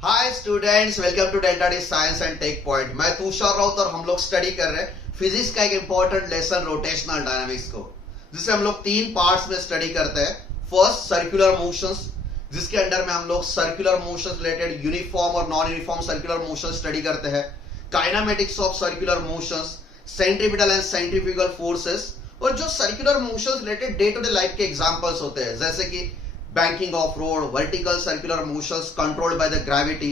Hi students, welcome to Delta D Science and Tech Point. मैं तुषार राउत और हम लोग स्टडी कर रहे हैं फिजिक्स का एक इंपॉर्टेंट लेसन रोटेशनल डायनामिक्स को, जिसे हम लोग तीन पार्ट्स में स्टडी करते हैं। फर्स्ट सर्कुलर मोशंस, जिसके अंडर में हम लोग सर्कुलर मोशंस रिलेटेड यूनिफॉर्म और non uniform circular motions study करते हैं। Kinematics of circular motions, centripetal and centrifugal forces, और जो circular motions related day to day life के एग्जांपल्स होते हैं, जैसे कि banking of road, vertical circular motions controlled by the gravity,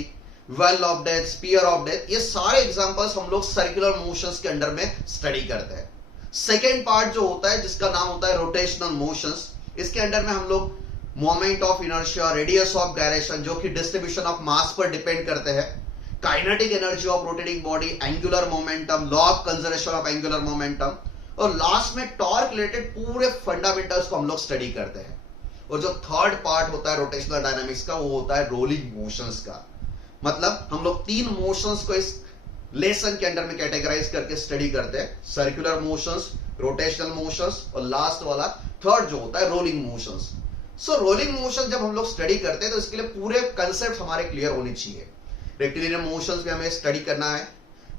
well of death, spear of death, ये सारे examples हम लोग सर्कुलर मोशंस के अंडर में स्टडी करते हैं। सेकेंड पार्ट जो होता है, जिसका नाम होता है रोटेशनल मोशंस, इसके अंडर में हम लोग moment of inertia, radius of direction, जो कि डिस्ट्रीब्यूशन ऑफ मास पर डिपेंड करते हैं, kinetic energy of rotating body, angular momentum, law of conservation of angular momentum, और लास्ट में टॉर्क रिलेटेड पूरे फंडामेंटल्स को हम लोग स्टडी करते हैं। और जो थर्ड पार्ट होता है रोटेशनल डायनामिक्स का, वो होता है रोलिंग मोशंस का। मतलब हम लोग तीन मोशंस को इस लेसन के अंडर में कैटेगराइज करके स्टडी करते हैं, सर्कुलर मोशंस, रोटेशनल मोशंस, और लास्ट वाला थर्ड जो होता है रोलिंग मोशंस। सो रोलिंग मोशन जब हम लोग स्टडी करते हैं तो इसके लिए पूरे कंसेप्ट हमारे क्लियर होने चाहिए। रेक्टिलिनियर मोशंस भी हमें स्टडी करना है,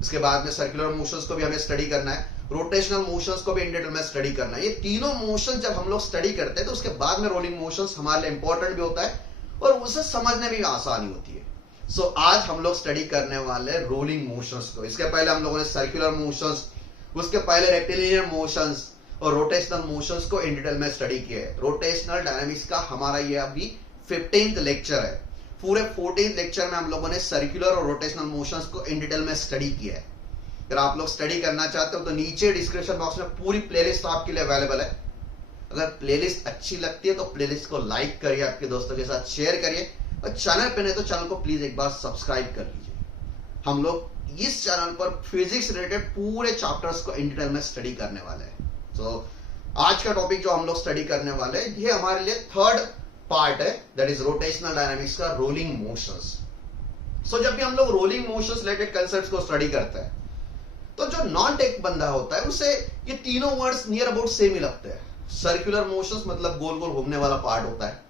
इसके बाद में सर्कुलर मोशंस को भी हमें स्टडी करना है, रोटेशनल मोशंस को भी इन डिटेल में स्टडी करना है। ये तीनों मोशन जब हम लोग स्टडी करते हैं तो उसके बाद में रोलिंग मोशंस हमारे लिए इंपॉर्टेंट भी होता है और उसे समझने में भी आसानी होती है। सो आज हम लोग स्टडी करने वाले रोलिंग मोशंस को। इसके पहले हम लोगों ने सर्कुलर मोशंस, उसके पहले रेक्टिलिनियर मोशंस और रोटेशनल मोशंस को इन डिटेल में स्टडी किया है। रोटेशनल डायनामिक्स का हमारा ये अभी 15th लेक्चर है। पूरे 14th लेक्चर में हम लोगों ने सर्कुलर और रोटेशनल मोशंस को इन डिटेल में स्टडी किया है। अगर आप लोग स्टडी करना चाहते हो तो नीचे डिस्क्रिप्शन बॉक्स में पूरी प्लेलिस्ट आपके लिए अवेलेबल है। अगर प्लेलिस्ट अच्छी लगती है तो प्लेलिस्ट को लाइक करिए, आपके दोस्तों के साथ शेयर करिए, और चैनल पे नहीं तो चैनल को प्लीज एक बार सब्सक्राइब कर लीजिए। हम लोग इस चैनल पर फिजिक्स रिलेटेड पूरे चैप्टर्स को इन डिटेल में स्टडी करने वाले हैं। तो आज का टॉपिक जो हम लोग स्टडी करने वाले हैं, ये हमारे लिए थर्ड पार्ट है, दैट इज रोटेशनल डायनामिक्स का रोलिंग मोशंस। सो जब भी हम लोग रोलिंग मोशंस रिलेटेड कंसेप्ट्स को स्टडी करते हैं तो जो नॉन टेक बंदा होता है उसे ये तीनों वर्ड्स नियर अबाउट सेम ही लगते हैं। सर्कुलर मोशंस मतलब गोल गोल घूमने वाला पार्ट होता है,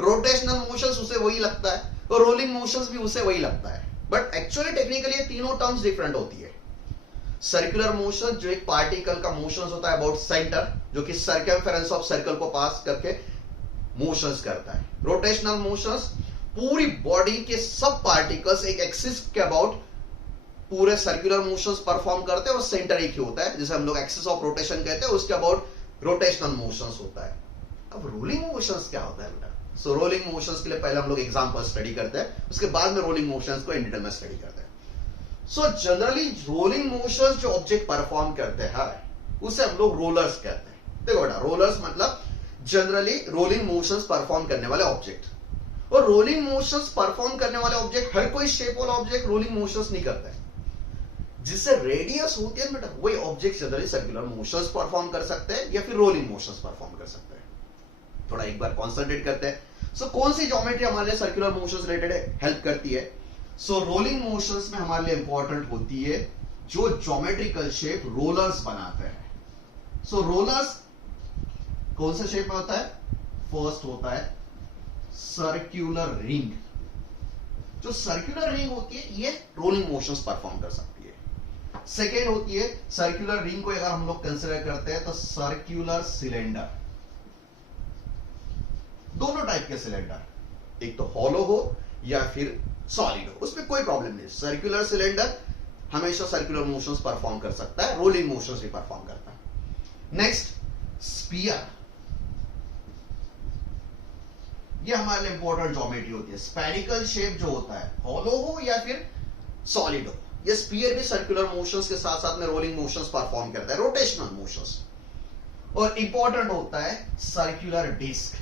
रोटेशनल मोशंस उसे वही लगता है, और रोलिंग मोशंस भी उसे वही लगता है। बट एक्चुअली टेक्निकली ये तीनों टर्म्स डिफरेंट होती है। सर्कुलर मोशन जो एक पार्टिकल का मोशन होता है अबाउट सेंटर, जो कि सर्कमफेरेंस ऑफ सर्कल को पास करके मोशंस करता है। रोटेशनल मोशंस पूरी बॉडी के सब पार्टिकल्स एक एक्सिस के अबाउट पूरे सर्कुलर मोशंस परफॉर्म करते हैं, और सेंटर एक ही होता है जिसे हम लोग एक्सिस ऑफ रोटेशन कहते हैं, उसके अबाउट रोटेशनल मोशंस होता है। अब रोलिंग मोशंस क्या होता है बेटा? सो रोलिंग मोशंस के लिए पहले हम लोग एग्जांपल स्टडी करते हैं, उसके बाद में रोलिंग मोशंस को इन डिटेल में स्टडी करते हैं। सो जनरली रोलिंग मोशंस जो ऑब्जेक्ट परफॉर्म करते हैं उसे हम लोग रोलर्स कहते हैं। देखो बेटा, रोलर्स मतलब जनरली रोलिंग मोशंस परफॉर्म करने वाले ऑब्जेक्ट। और रोलिंग मोशंस परफॉर्म करने वाले ऑब्जेक्ट, हर कोई शेप वाला ऑब्जेक्ट रोलिंग मोशंस नहीं करता है। जिससे रेडियस होती है बेटा, वही object generally circular motions perform कर सकते हैं या फिर रोलिंग मोशंस परफॉर्म कर सकते हैं। थोड़ा एक बार कॉन्सेंट्रेट करते हैं। सो कौन सी ज्योमेट्री हमारे लिए सर्कुलर मोशंस रिलेटेड हेल्प करती है? सो रोलिंग मोशंस में हमारे लिए इंपॉर्टेंट होती है जो ज्योमेट्रिकल शेप रोलर्स बनाते हैं। सो रोलर्स कौन से शेप में होता है? फर्स्ट होता है सर्कुलर रिंग। जो सर्कुलर रिंग होती है ये रोलिंग मोशंस परफॉर्म कर सकती है। सेकेंड होती है सर्कुलर रिंग को अगर हम लोग कंसिडर करते हैं तो सर्कुलर सिलेंडर। दोनों टाइप के सिलेंडर, एक तो हॉलो हो या फिर सॉलिड हो, उसमें कोई प्रॉब्लम नहीं। सर्कुलर सिलेंडर हमेशा सर्कुलर मोशंस परफॉर्म कर सकता है, रोलिंग मोशंस भी परफॉर्म करता है। नेक्स्ट स्फीयर, ये हमारे लिए इंपॉर्टेंट ज्योमेट्री होती है। स्फेरिकल शेप जो होता है, हॉलो हो या फिर सॉलिड हो, ये स्फीयर भी सर्कुलर मोशंस के साथ साथ में रोलिंग मोशंस परफॉर्म करता है, रोटेशनल मोशंस। और इंपॉर्टेंट होता है circular disc.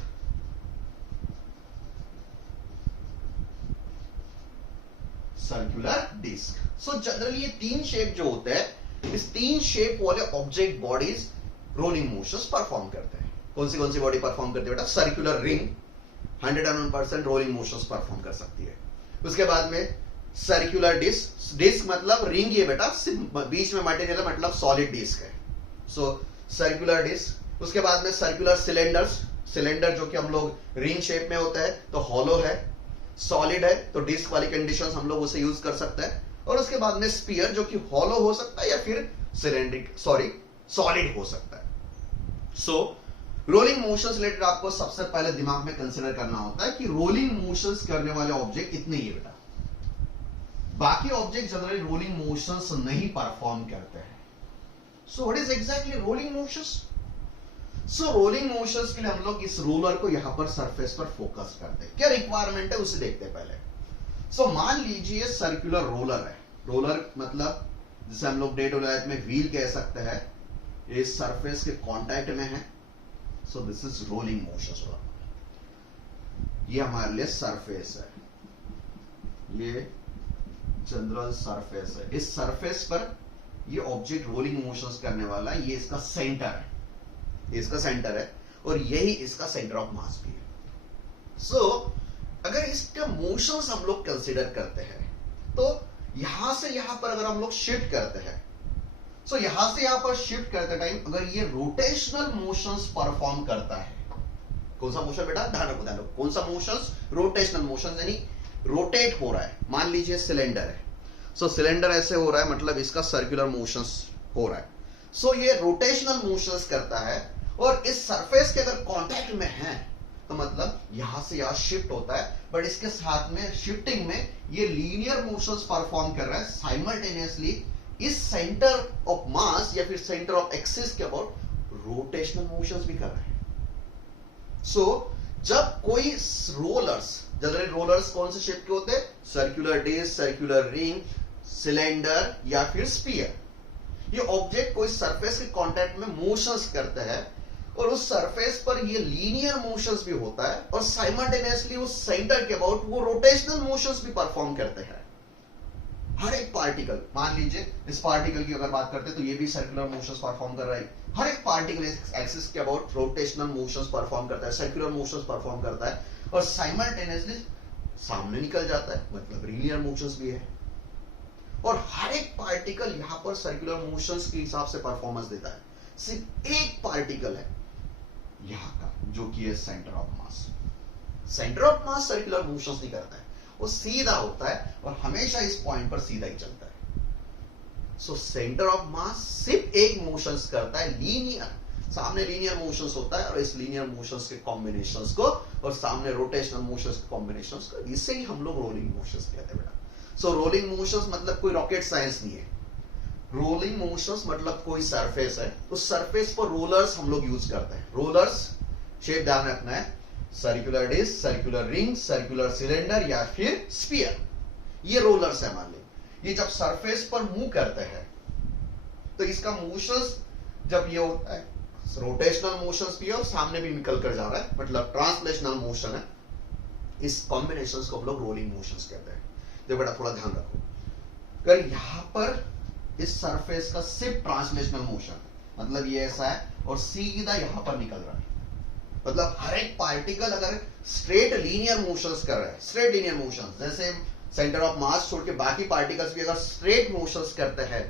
Circular disc. So generally ये तीन शेप जो होते हैं, इस तीन शेप वाले object bodies rolling motions perform करते हैं। कौन सी बॉडी परफॉर्म करती है बेटा? Circular ring 101% rolling motions perform कर सकती है। उसके बाद में सर्कुलर डिस्क, डिस्क मतलब रिंग ये बेटा, बीच में मटेरियल मतलब सॉलिड डिस्क है। सो सर्कुलर डिस्क। उसके बाद में सर्कुलर सिलेंडर्स, सिलेंडर जो कि हम लोग रिंग शेप में होता है तो हॉलो है। सॉलिड है तो डिस्क वाली कंडीशंस हम लोग उसे यूज कर सकते हैं, और उसके बाद में स्पीयर जो कि हॉलो हो सकता है या फिर सिलेंड्रिक सॉलिड हो सकता है। सो रोलिंग मोशंस रिलेटेड आपको सबसे पहले दिमाग में कंसीडर करना होता है कि रोलिंग मोशंस करने वाले ऑब्जेक्ट कितने ही है बेटा। बाकी ऑब्जेक्ट जनरली रोलिंग मोशंस नहीं परफॉर्म करते हैं। सो what is exactly rolling motions? So rolling motions के लिए हम लोग इस रोलर को यहां पर सरफेस पर फोकस करते हैं। क्या रिक्वायरमेंट है उसे देखते हैं पहले। सो मान लीजिए सर्कुलर रोलर है। रोलर मतलब जिसे हम लोग डे टू डे लाइफ में व्हील कह सकते हैं, इस सरफेस के कांटेक्ट में है। So this is rolling motions. ये हमारे लिए सरफेस है, ये जनरल सरफेस है। इस सरफेस पर ये ऑब्जेक्ट रोलिंग मोशंस करने वाला है। ये इसका सेंटर है, इसका सेंटर है, और यही इसका सेंटर ऑफ मास भी है। सो अगर इसका मोशंस हम लोग कंसीडर करते हैं तो यहां से यहां पर अगर हम लोग शिफ्ट करते हैं, सो यहां से यहां पर शिफ्ट करते टाइम अगर ये रोटेशनल मोशंस परफॉर्म करता है, कौन सा मोशन बेटा, ध्यान रखो कौन सा मोशंस, रोटेशनल मोशन, यानी रोटेट हो रहा है। मान लीजिए सिलेंडर है, सो सिलेंडर ऐसे हो रहा है, मतलब इसका सर्कुलर मोशंस हो रहा है। सो ये रोटेशनल मोशंस करता है, और इस सरफेस के अगर कांटेक्ट में है तो मतलब यहां से यहां शिफ्ट होता है, बट इसके साथ में शिफ्टिंग में ये लीनियर मोशंस परफॉर्म कर रहा है साइमल्टेनियसली इस सेंटर ऑफ मास या फिर सेंटर ऑफ एक्सिस के अबाउट रोटेशनल मोशंस भी कर रहा है। सो जब कोई रोलर्स, जनरली रोलर्स कौन से शेप के होते हैं, circular disc, circular ring, cylinder या फिर स्फीयर, ये ऑब्जेक्ट कोई सरफेस के कांटेक्ट में मोशंस करते हैं, और उस सरफेस पर ये लीनियर मोशंस भी होता है, और साइमल्टेनियसली उस सेंटर के अबाउट वो रोटेशनल मोशंस भी परफॉर्म करते हैं। हर एक पार्टिकल, मान लीजिए इस पार्टिकल की अगर बात करते हैं तो ये भी सर्कुलर मोशंस परफॉर्म कर रहा है। हर एक पार्टिकल एक्सिस के अबाउट रोटेशनल मोशंस परफॉर्म करता है, सर्कुलर मोशंस परफॉर्म करता है, और साइमल्टेनियसली सामने निकल जाता है, मतलब लीनियर मोशंस भी है। और हर एक पार्टिकल यहां पर सर्कुलर मोशंस के हिसाब से परफॉर्मेंस देता है। सिर्फ एक पार्टिकल है यहां का, जो कि है centre of mass. Centre of mass circular motions नहीं करता है, वो सीधा होता है और हमेशा इस पॉइंट पर सीधा ही चलता है। सो सेंटर ऑफ मास सिर्फ एक मोशंस करता है, लीनियर, सामने लीनियर मोशंस होता है, और इस लीनियर मोशंस के कॉम्बिनेशंस को और सामने रोटेशनल मोशंस के कॉम्बिनेशंस को, इसे ही हम लोग रोलिंग मोशंस कहते हैं बेटा। सो रोलिंग मोशंस मतलब कोई रॉकेट साइंस नहीं है। रोलिंग मोशंस मतलब कोई सरफेस है, उस सरफेस पर रोलर्स हम लोग यूज करते हैं। रोलर्स शेप ध्यान रखना है, circular disc, circular ring, circular cylinder या फिर स्फीयर, ये रोलर्स है। मान ली ये जब सरफेस पर मूव करते हैं तो इसका मोशंस जब ये होता है, रोटेशनल मोशंस भी है और सामने भी निकल कर जा रहा है, मतलब ट्रांसलेशनल मोशन है। इस कॉम्बिनेशंस को हम लोग रोलिंग मोशंस कहते हैं। तो बेटा थोड़ा ध्यान रखो, अगर यहां पर इस सरफेस का सिर्फ ट्रांसलेशनल मोशन, मतलब ये ऐसा है और सीधा यहां पर निकल रहा है, मतलब हर एक पार्टिकल अगर स्ट्रेट लीनियर मोशंस कर रहा है, स्ट्रेट लीनियर मोशंस, जैसे सेंटर ऑफ मास छोड़ के बाकी पार्टिकल्स भी अगर स्ट्रेट मोशंस करते हैं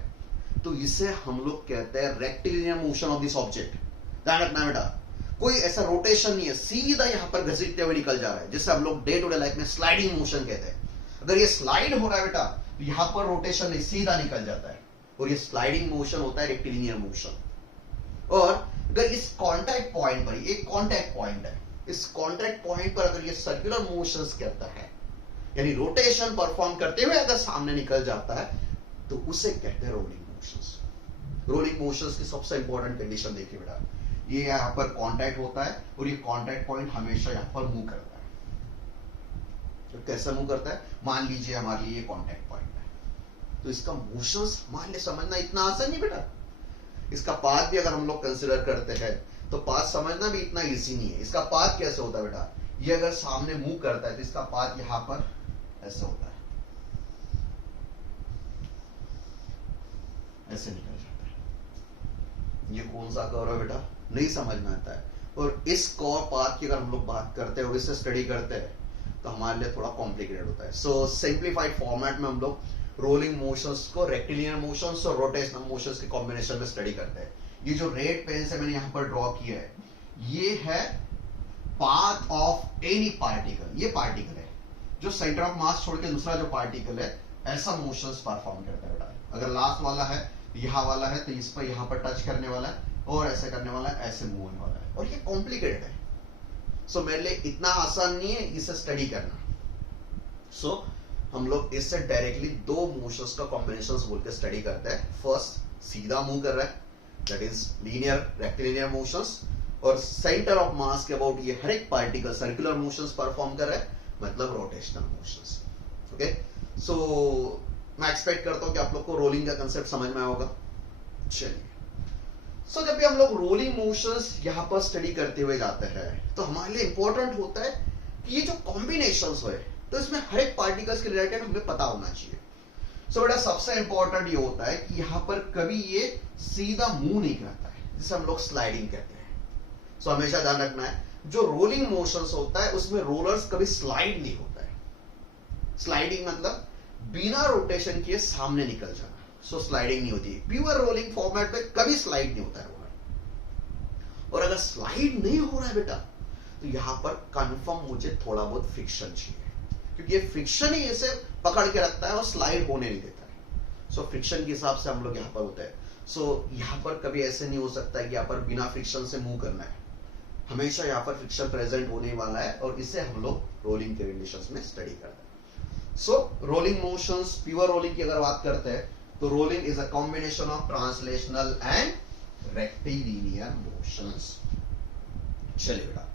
तो इसे हम लोग कहते हैं rectilinear motion of this object. ध्यान रखना बेटा, कोई ऐसा रोटेशन नहीं है, सीधा यहां पर घसीटते हुए निकल जा रहा है, जिससे हम लोग डे टू डे लाइफ में स्लाइडिंग मोशन कहते हैं। अगर ये स्लाइड हो रहा है बेटा तो यहां पर रोटेशन नहीं, सीधा निकल जाता है, और ये स्लाइडिंग मोशन होता है रेक्टिलिनियर मोशन। और अगर इस कांटेक्ट पॉइंट पर, एक कांटेक्ट पॉइंट है, इस कांटेक्ट पॉइंट पर अगर ये सर्कुलर मोशंस करता है, यानी रोटेशन परफॉर्म करते हुए अगर सामने निकल जाता है, तो उसे कहते हैं रोलिंग मोशंस। रोलिंग मोशंस की सबसे इंपॉर्टेंट कंडीशन देखिए बेटा, ये यहां पर कांटेक्ट होता है और ये कांटेक्ट पॉइंट हमेशा यहां पर मूव करता है। तो कैसे मूव करता है, मान लीजिए हमारे लिए ये कांटेक्ट पॉइंट है, तो इसका मोशंस हमारे लिए समझना इतना आसान नहीं बेटा। इसका पाथ भी अगर हम लोग कंसिडर करते हैं तो पाथ समझना भी इतना इजी नहीं है। इसका पाथ कैसे होता है बेटा, ये अगर सामने मूव करता है तो इसका पाथ यहां पर ऐसे होता है, ऐसे निकल जाता है। ये कौन सा कर्व है बेटा, नहीं समझ में आता है। और इस कर्व पाथ की अगर हम लोग बात करते हैं और इसे स्टडी करते हैं तो हमारे लिए थोड़ा कॉम्प्लिकेटेड होता है। सो सिंप्लीफाइड फॉर्मेट में हम लोग रोलिंग मोशंस को रेक्टिलिनियर मोशंस और रोटेशनल मोशंस के कॉम्बिनेशन में स्टडी करते हैं। ये जो रेड पेन से मैंने यहां पर ड्रॉ किया है, ये है पाथ ऑफ एनी पार्टिकल। ये पार्टिकल है, जो सेंटर ऑफ मास छोड़ के दूसरा जो पार्टिकल है ऐसा मोशंस परफॉर्म करता है बेटा। अगर लास्ट वाला है यहाँ वाला है तो इस पर यहाँ पर टच करने वाला है और ऐसे करने वाला है, ऐसे मूव होने वाला है, और ये कॉम्प्लिकेटेड है। सो मेरे लिए इतना आसान नहीं है इसे स्टडी करना। सो हम लोग इससे डायरेक्टली दो मोशंस का कॉम्बिनेशंस बोल के स्टडी करते हैं। फर्स्ट सीधा मूव कर रहा है, that is linear rectilinear motions, और सेंटर ऑफ मास के अबाउट ये हर एक पार्टिकल सर्कुलर मोशंस परफॉर्म कर रहा है, मतलब रोटेशनल मोशंस। ओके, सो मैं एक्सपेक्ट करता हूं कि आप लोग को रोलिंग का कंसेप्ट समझ में आया होगा। चलिए, सो जब भी हम लोग रोलिंग मोशंस यहां पर स्टडी करते हुए जाते हैं तो हमारे लिए इंपॉर्टेंट होता है कि ये जो कॉम्बिनेशंस हुए तो इसमें हर एक पार्टिकल्स के रिलेटेड हमें पता होना चाहिए। सो बेटा सबसे इंपॉर्टेंट ये होता है कि यहां पर कभी ये सीधा मूव नहीं करता है, जिसे हम लोग स्लाइडिंग कहते हैं। सो हमेशा ध्यान रखना है, जो रोलिंग मोशंस होता है उसमें रोलर्स कभी स्लाइड नहीं होता है। स्लाइडिंग मतलब बिना रोटेशन किए सामने निकल जाना, सो स्लाइडिंग नहीं होती। प्योर रोलिंग फॉर्मेट में कभी स्लाइड नहीं होता है रोलर। और अगर स्लाइड नहीं हो रहा है बेटा तो यहां पर कंफर्म मुझे थोड़ा बहुत फ्रिक्शन चाहिए, क्योंकि ये फ्रिक्शन ही इसे पकड़ के रखता है और स्लाइड होने नहीं देता है। सो फ्रिक्शन के हिसाब से हम लोग यहां पर होते हैं। सो यहां पर कभी ऐसे नहीं हो सकता कि यहां पर बिना फ्रिक्शन से मूव करना है, हमेशा यहां पर फ्रिक्शन प्रेजेंट होने वाला है, और इसे हम लोग रोलिंग के कंडीशंस में स्टडी करते हैं। सो रोलिंग मोशंस, प्योर रोलिंग की अगर बात करते हैं तो rolling is a combination of translational and rectilinear motions. चलिए बेटा,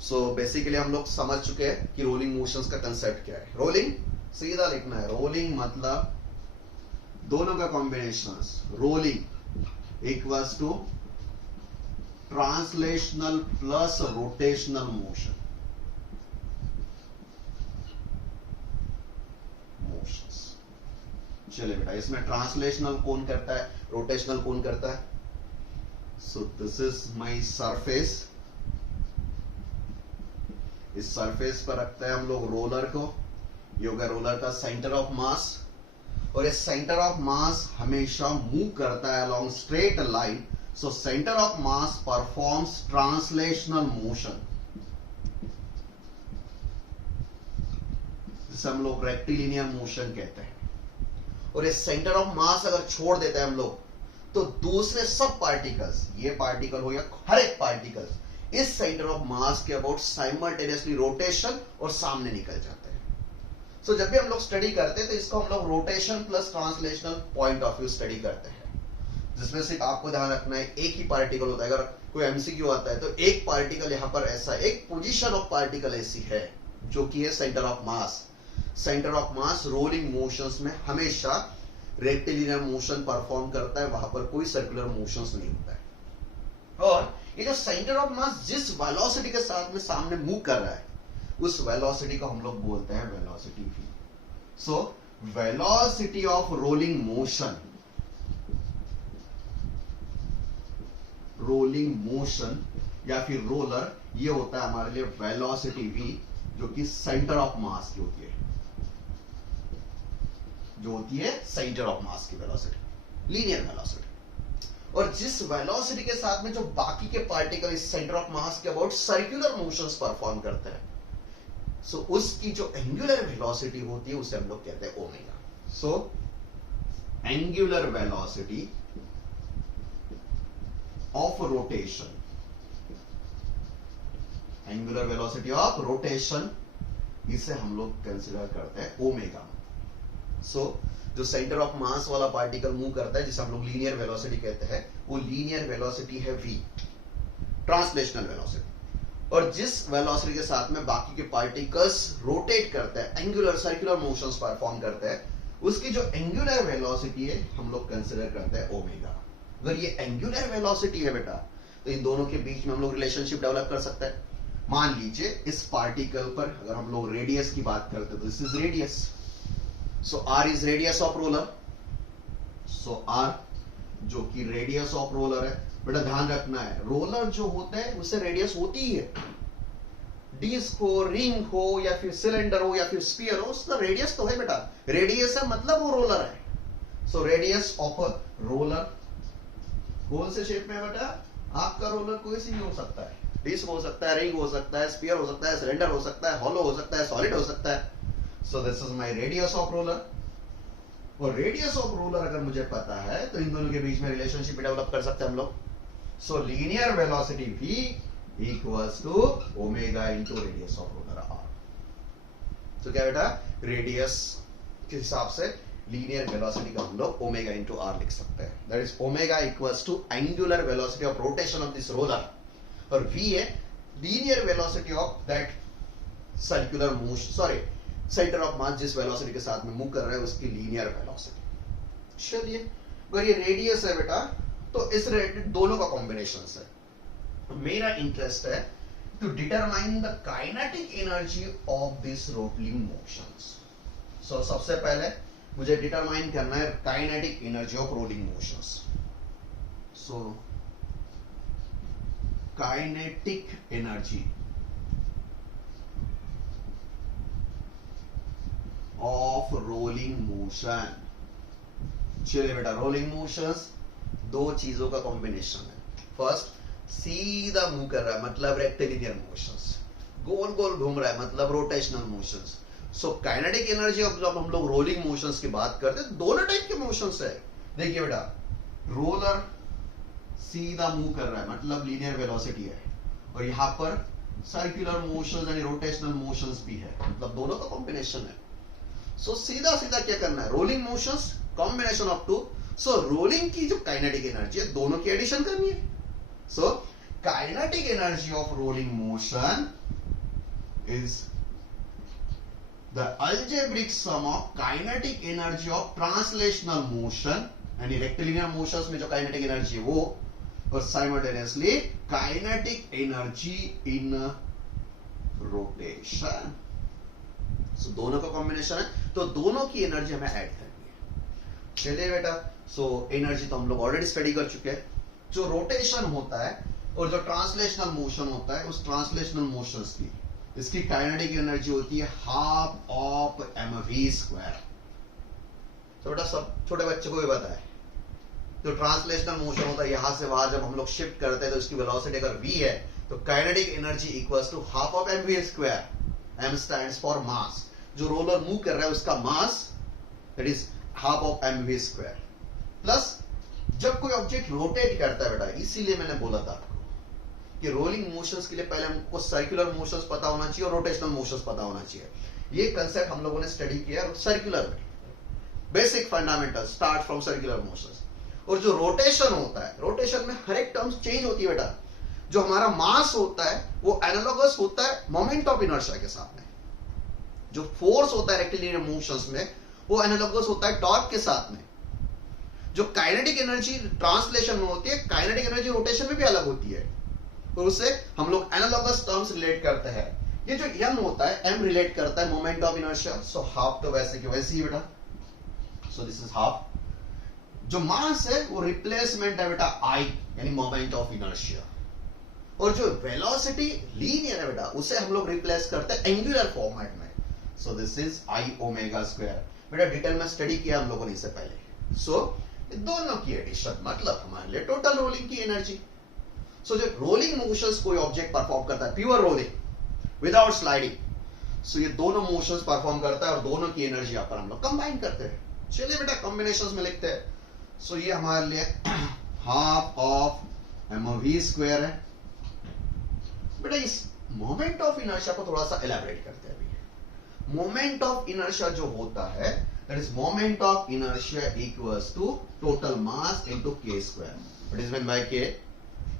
सो बेसिकली हम लोग समझ चुके हैं कि रोलिंग मोशंस का कंसेप्ट क्या है। रोलिंग सीधा लिखना है, रोलिंग मतलब दोनों का combination. Rolling equals to translational plus rotational motions. चलिए बेटा, इसमें ट्रांसलेशनल कौन करता है, रोटेशनल कौन करता है? So this is my surface. इस सरफेस पर रखते हैं हम लोग रोलर को, ये होगा रोलर का सेंटर ऑफ मास, और ये सेंटर ऑफ मास हमेशा मूव करता है along straight line. So centre of mass performs translational motion, जिसे हम लोग रेक्टिलिनियर मोशन कहते हैं। और ये सेंटर ऑफ मास अगर छोड़ देते हैं हम लोग तो दूसरे सब पार्टिकल्स, ये पार्टिकल हो या हर एक पार्टिकल, इस सेंटर ऑफ मास के अबाउट साइमल्टेनियसली रोटेशन और सामने निकल जाते हैं। सो जब भी हम लोग स्टडी करते हैं तो इसको हम लोग rotation plus translational point of view study करते हैं, जिसमें सिर्फ आपको ध्यान रखना है एक ही पार्टिकल होता है। अगर कोई एमसीक्यू आता है तो एक पार्टिकल यहां पर ऐसा, एक पोजीशन ऑफ पार्टिकल ऐसी है जो कि है centre of mass. Centre of mass rolling motions में हमेशा रेक्टिलिनियर मोशन परफॉर्म करता है, वहां पर कोई सर्कुलर मोशंस नहीं होता है। और ये जो सेंटर ऑफ मास जिस वेलोसिटी के साथ में सामने मूव कर रहा है उस वेलोसिटी को हम लोग बोलते हैं velocity v। So velocity of rolling motion, rolling motion या फिर रोलर, ये होता है हमारे लिए वेलोसिटी v, जो कि सेंटर ऑफ मास की होती है, जो होती है सेंटर ऑफ मास की वेलोसिटी, लीनियर वेलोसिटी। और जिस वेलोसिटी के साथ में जो बाकी के पार्टिकल इस सेंटर ऑफ मास के अबाउट सर्कुलर मोशंस परफॉर्म करते हैं, सो उसकी जो एंगुलर वेलोसिटी होती है उसे हम लोग कहते हैं omega. So angular velocity of rotation, angular velocity of rotation, इसे हम लोग कंसीडर करते हैं ओमेगा। सो जो सेंटर ऑफ मास वाला पार्टिकल मूव करता है, जिसे हम लोग लीनियर वेलोसिटी कहते हैं, वो लीनियर वेलोसिटी है v, ट्रांसलेशनल वेलोसिटी। और जिस वेलोसिटी के साथ में बाकी के पार्टिकल्स रोटेट करते हैं, एंगुलर सर्कुलर मोशंस परफॉर्म करते हैं, उसकी जो एंगुलर वेलोसिटी है हम लोग कंसीडर करते हैं ओमेगा। अगर ये एंगुलर वेलोसिटी है बेटा तो इन दोनों के बीच में हम लोग रिलेशनशिप डेवलप कर सकते हैं। मान लीजिए इस पार्टिकल पर अगर हम लोग रेडियस की बात करते हैं तो this is radius, so r is radius of roller. So r जो कि रेडियस ऑफ रोलर है, बेटा ध्यान रखना है रोलर जो होता है उससे रेडियस होती ही है। डिस्क हो, रिंग हो या फिर सिलेंडर हो या फिर स्फीयर हो, उसका रेडियस तो है बेटा, रेडियस है मतलब वो रोलर है। So radius of a roller, कौन से शेप में है बेटा? आपका रोलर कोई सी भी हो सकता है, डिस्क हो सकता है, रिंग हो सकता है, स्फीयर हो सकता है, सिलेंडर हो सकता है, हॉलो हो सकता है, सॉलिड हो सकता है। So this is my radius of roller, और रेडियस ऑफ रोलर अगर मुझे पता है तो इन दोनों के बीच में रिलेशनशिप डेवलप कर सकते हैं हम लोग. So linear velocity v equals to omega into radius of roller r. तो क्या बेटा, रेडियस के हिसाब से लीनियर वेलोसिटी का हम लोग ओमेगा इंटू आर लिख सकते हैं. That is omega equals to angular velocity of rotation of this roller, और v है linear velocity of that circular motion, sorry centre of mass जिस वेलोसिटी के साथ में मूव कर रहा है उसकी लीनियर वेलोसिटी. चलिए, अगर ये रेडियस है बेटा तो इस दोनों का कॉम्बिनेशन है. मेरा इंटरेस्ट है to determine the kinetic energy of this rolling motions. So सबसे पहले मुझे डिटरमाइन करना है kinetic energy of rolling motions. So kinetic energy of rolling motion. चलिए बेटा, रोलिंग मोशंस दो चीजों का कॉम्बिनेशन है. फर्स्ट, सीधा मूव कर रहा है मतलब रेक्टिलिनियर मोशंस, गोल गोल घूम रहा है मतलब rotational motions. So kinetic energy of जब हम लोग रोलिंग मोशंस की बात करते हैं, दोनों टाइप के मोशंस है. देखिए बेटा, रोलर सीधा मूव कर रहा है मतलब लीनियर वेलोसिटी है, और यहां पर सर्कुलर मोशंस यानी रोटेशनल मोशंस भी है, मतलब दोनों का कॉम्बिनेशन है. सो सीधा सीधा क्या करना है, rolling motions combination of two. So rolling की जो काइनेटिक एनर्जी है दोनों की एडिशन करनी है. So kinetic energy of rolling motion is the algebraic sum of kinetic energy of translational motion, यानी रेक्टिलिनियर मोशंस में जो काइनेटिक एनर्जी है वो, और simultaneously kinetic energy in rotation. So दोनों का कॉम्बिनेशन है, तो दोनों की एनर्जी हमें ऐड करनी है. चलिए बेटा, सो एनर्जी तो हम लोग ऑलरेडी स्टडी कर चुके हैं. जो रोटेशन होता है और जो ट्रांसलेशनल मोशन होता है, उस ट्रांसलेशनल मोशंस की इसकी काइनेटिक एनर्जी होती है हाफ ऑफ mv स्क्वायर. तो बेटा सब छोटे बच्चे को भी पता है, जो ट्रांसलेशनल मोशन होता है यहां से वहां जब हम लोग शिफ्ट करते हैं तो उसकी वेलोसिटी अगर v है तो kinetic energy equals to half of mv square. m stands for mass. जो रोलर मूव कर रहा है उसका mass that is half of mv square, plus जब कोई ऑब्जेक्ट रोटेट करता है बेटा, इसीलिए मैंने बोला था आपको कि रोलिंग मोशंस के लिए पहले हमको सर्कुलर मोशंस पता होना चाहिए और रोटेशनल मोशंस पता होना चाहिए. ये कंसेप्ट हम लोगों ने स्टडी किया सर्कुलर में, basic fundamental start from circular motions. और जो रोटेशन होता है, रोटेशन में हर एक टर्म्स चेंज होती है बेटा. जो हमारा मास होता है वो एनालॉगस होता है मोमेंट ऑफ इनर्शिया के साथ में. जो फोर्स होता है रेक्टिलिनियर मोशंस में वो एनालॉगस होता है टॉर्क के साथ में. जो काइनेटिक एनर्जी ट्रांसलेशन में होती है, काइनेटिक एनर्जी रोटेशन में भी अलग होती है, तो उससे हम लोग एनालॉगस टर्म्स रिलेट करते हैं. ये जो m होता है, m रिलेट करता है moment of inertia. So half तो वैसे की वैसे ही बेटा. So this is half. जो मास है वो रिप्लेसमेंट है बेटा I, यानी मोमेंट ऑफ इनर्शिया. और जो वेलोसिटी लीनियर है बेटा, उसे हम लोग रिप्लेस करते हैं एंगुलर फॉर्मेट में. सो this is I omega square. बेटा डिटेल में स्टडी किया हम लोगों ने इससे पहले. सो दोनों की एडिशन मतलब हमारे लिए टोटल रोलिंग की एनर्जी. सो जो रोलिंग मोशंस कोई ऑब्जेक्ट परफॉर्म करता है, प्योर रोलिंग विदाउट स्लाइडिंग, सो ये दोनों मोशंस परफॉर्म करता है और दोनों की एनर्जी यहां पर हम लोग कंबाइन करते हैं. चलिए बेटा कॉम्बिनेशंस में लिखते हैं. सो ये हमारे लिए हाफ ऑफ mv स्क्वायर है. बेटा इस मोमेंट ऑफ इनर्शिया को थोड़ा सा एलैबोरेट करते हैं. मोमेंट ऑफ इनर्शिया जो होता है that is moment of inertia equals to total mass into k square. What is mean by k?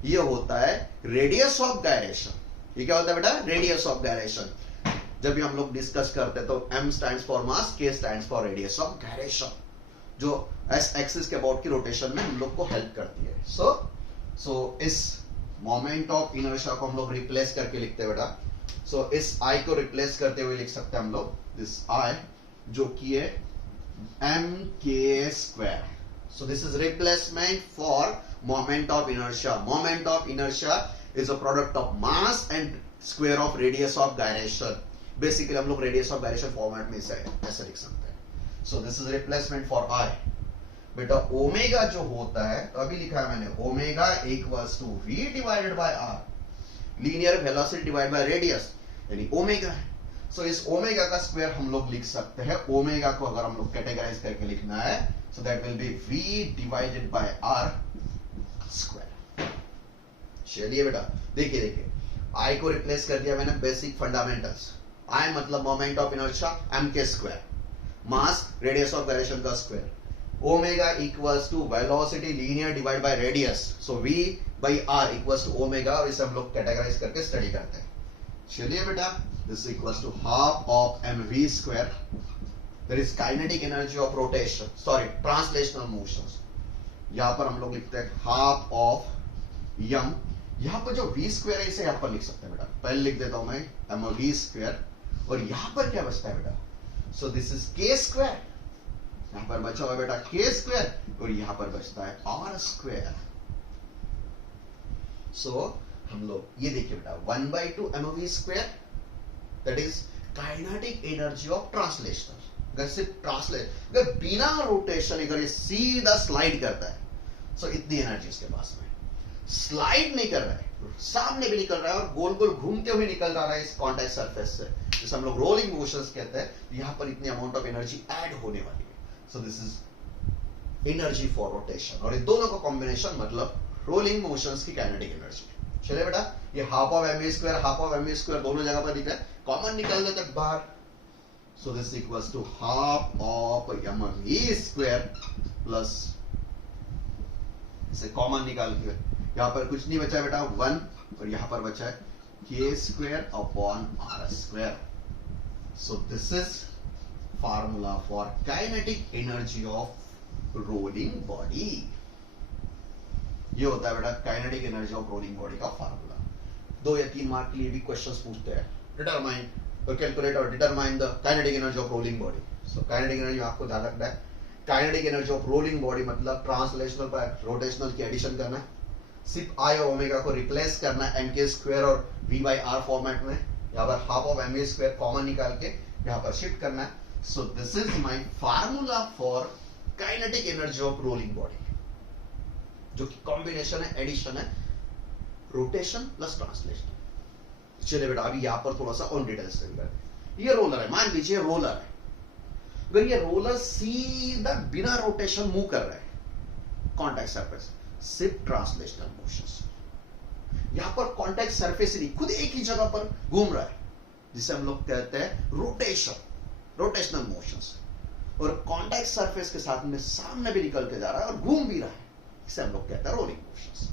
ये होता है रेडियस ऑफ गायरेशन. ये क्या होता है बेटा? Radius of gyration. जब भी हम लोग डिस्कस करते हैं तो m stands for mass, k stands for radius of gyration, जो s एक्सिस के अबाउट की रोटेशन में हम लोग को हेल्प करती है. सो इस मोमेंट ऑफ इनर्शिया को हम लोग रिप्लेस करके लिखते हैं बेटा. सो इस I को रिप्लेस करते हुए लिख सकते हैं हम लोग दिस I, जो कि है mk square. So this is replacement for moment of inertia. Moment of inertia is a product of mass and square of radius of gyration. Basically हम लोग रेडियस ऑफ गायरेशन फॉर्मेट में ऐसे लिख सकते हैं. So this is replacement for I. बेटा omega जो होता है, तो अभी लिखा है मैंने, omega equals to v divided by r. Linear velocity divide by radius यानी ओमेगा है. सो इस ओमेगा का स्क्वायर हम लोग लिख सकते हैं, ओमेगा को अगर हम लोग कैटेगराइज करके लिखना है, so that will be v divided by r square. चलिए बेटा देखिए देखिए, I को रिप्लेस कर दिया मैंने बेसिक फंडामेंटल्स। I मतलब moment of inertia m K square, mass radius of gyration का square, omega equals to velocity linear divide by radius, so v by r equals to omega, और इसे हम लोग कैटेगराइज करके स्टडी करते हैं। चलिए बेटा, this equals to half of mv square, there is kinetic energy of rotation, sorry translational motions. यहां पर हम लोग लिखते हैं हाफ ऑफ m, यहां पर जो v स्क्वायर है इसे यहां पर लिख सकते हैं बेटा, पहले लिख देता हूं मैं mv स्क्वायर, और यहां पर क्या बचता है बेटा, so this is k square, यहां पर बचा हुआ बेटा k स्क्वायर, और यहां पर बचता है r स्क्वायर। सो हम लोग ये देखिए बेटा 1/2 mv square, that is kinetic energy of translational. अगर सिर्फ ट्रांसलेट, अगर बिना रोटेशन अगर ये सीधा स्लाइड करता है, सो इतनी एनर्जी इसके पास में, स्लाइड नहीं कर रहा है, सामने भी निकल रहा है और गोल गोल घूमते हुए निकल रहा है इस कॉन्टैक्ट सरफेस से, जिसे हम लोग रोलिंग मोशंस कहते हैं, यहां पर इतनी अमाउंट ऑफ एनर्जी ऐड होने वाली है। So this is energy for rotation, और इन दोनों का कॉम्बिनेशन मतलब रोलिंग मोशंस की काइनेटिक एनर्जी। चलिए बेटा, ये half of mv square, half of mv square दोनों जगह पर दिख रहा है, कॉमन निकाल देते हैं बाहर, so this equals to half of mv square plus, इसे कॉमन निकाल के यहां पर कुछ नहीं बचा बेटा 1, और यहां पर बचा है k square upon r square. So this is formula for kinetic energy of rolling body. ये होता है बेटा kinetic energy of rolling body का फार्मूला। 2 या 3 मार्क के लिए भी क्वेश्चंस पूछते हैं, डिटरमाइन और कैलकुलेट और determine the kinetic energy of rolling body. So kinetic energy आपको ध्यान रखना है, kinetic energy of rolling body मतलब ट्रांसलेशनल पर रोटेशनल की एडिशन करना है, सिर्फ I और ओमेगा को रिप्लेस करना है mk स्क्वायर और v बाई r फॉर्मेट में, यहाँ पर half of mv square common निकाल के यहाँ पर शिफ्ट करना है। So this is my formula for kinetic energy of rolling body, जो कि कॉम्बिनेशन है, एडिशन है, रोटेशन प्लस ट्रांसलेशन। चलिए बेटा अभी यहां पर थोड़ा सा ऑन डिटेल स्टडी करते हैं। ये रोलर है, मान लीजिए रोलर है, अगर ये रोलर सीधा बिना रोटेशन मूव कर रहा है कॉन्टैक्ट सरफेस, सिर्फ ट्रांसलेशनल मोशंस, यहां पर कॉन्टैक्ट सरफेस ही खुद एक ही जगह पर घूम रहा है, जिसे हम लोग कहते हैं रोटेशन, रोटेशनल मोशंस, और कॉन्टैक्ट सरफेस के साथ में सामने भी निकल के जा रहा है और घूम भी रहा है, इसे हम लोग कहते हैं रोलिंग मोशंस।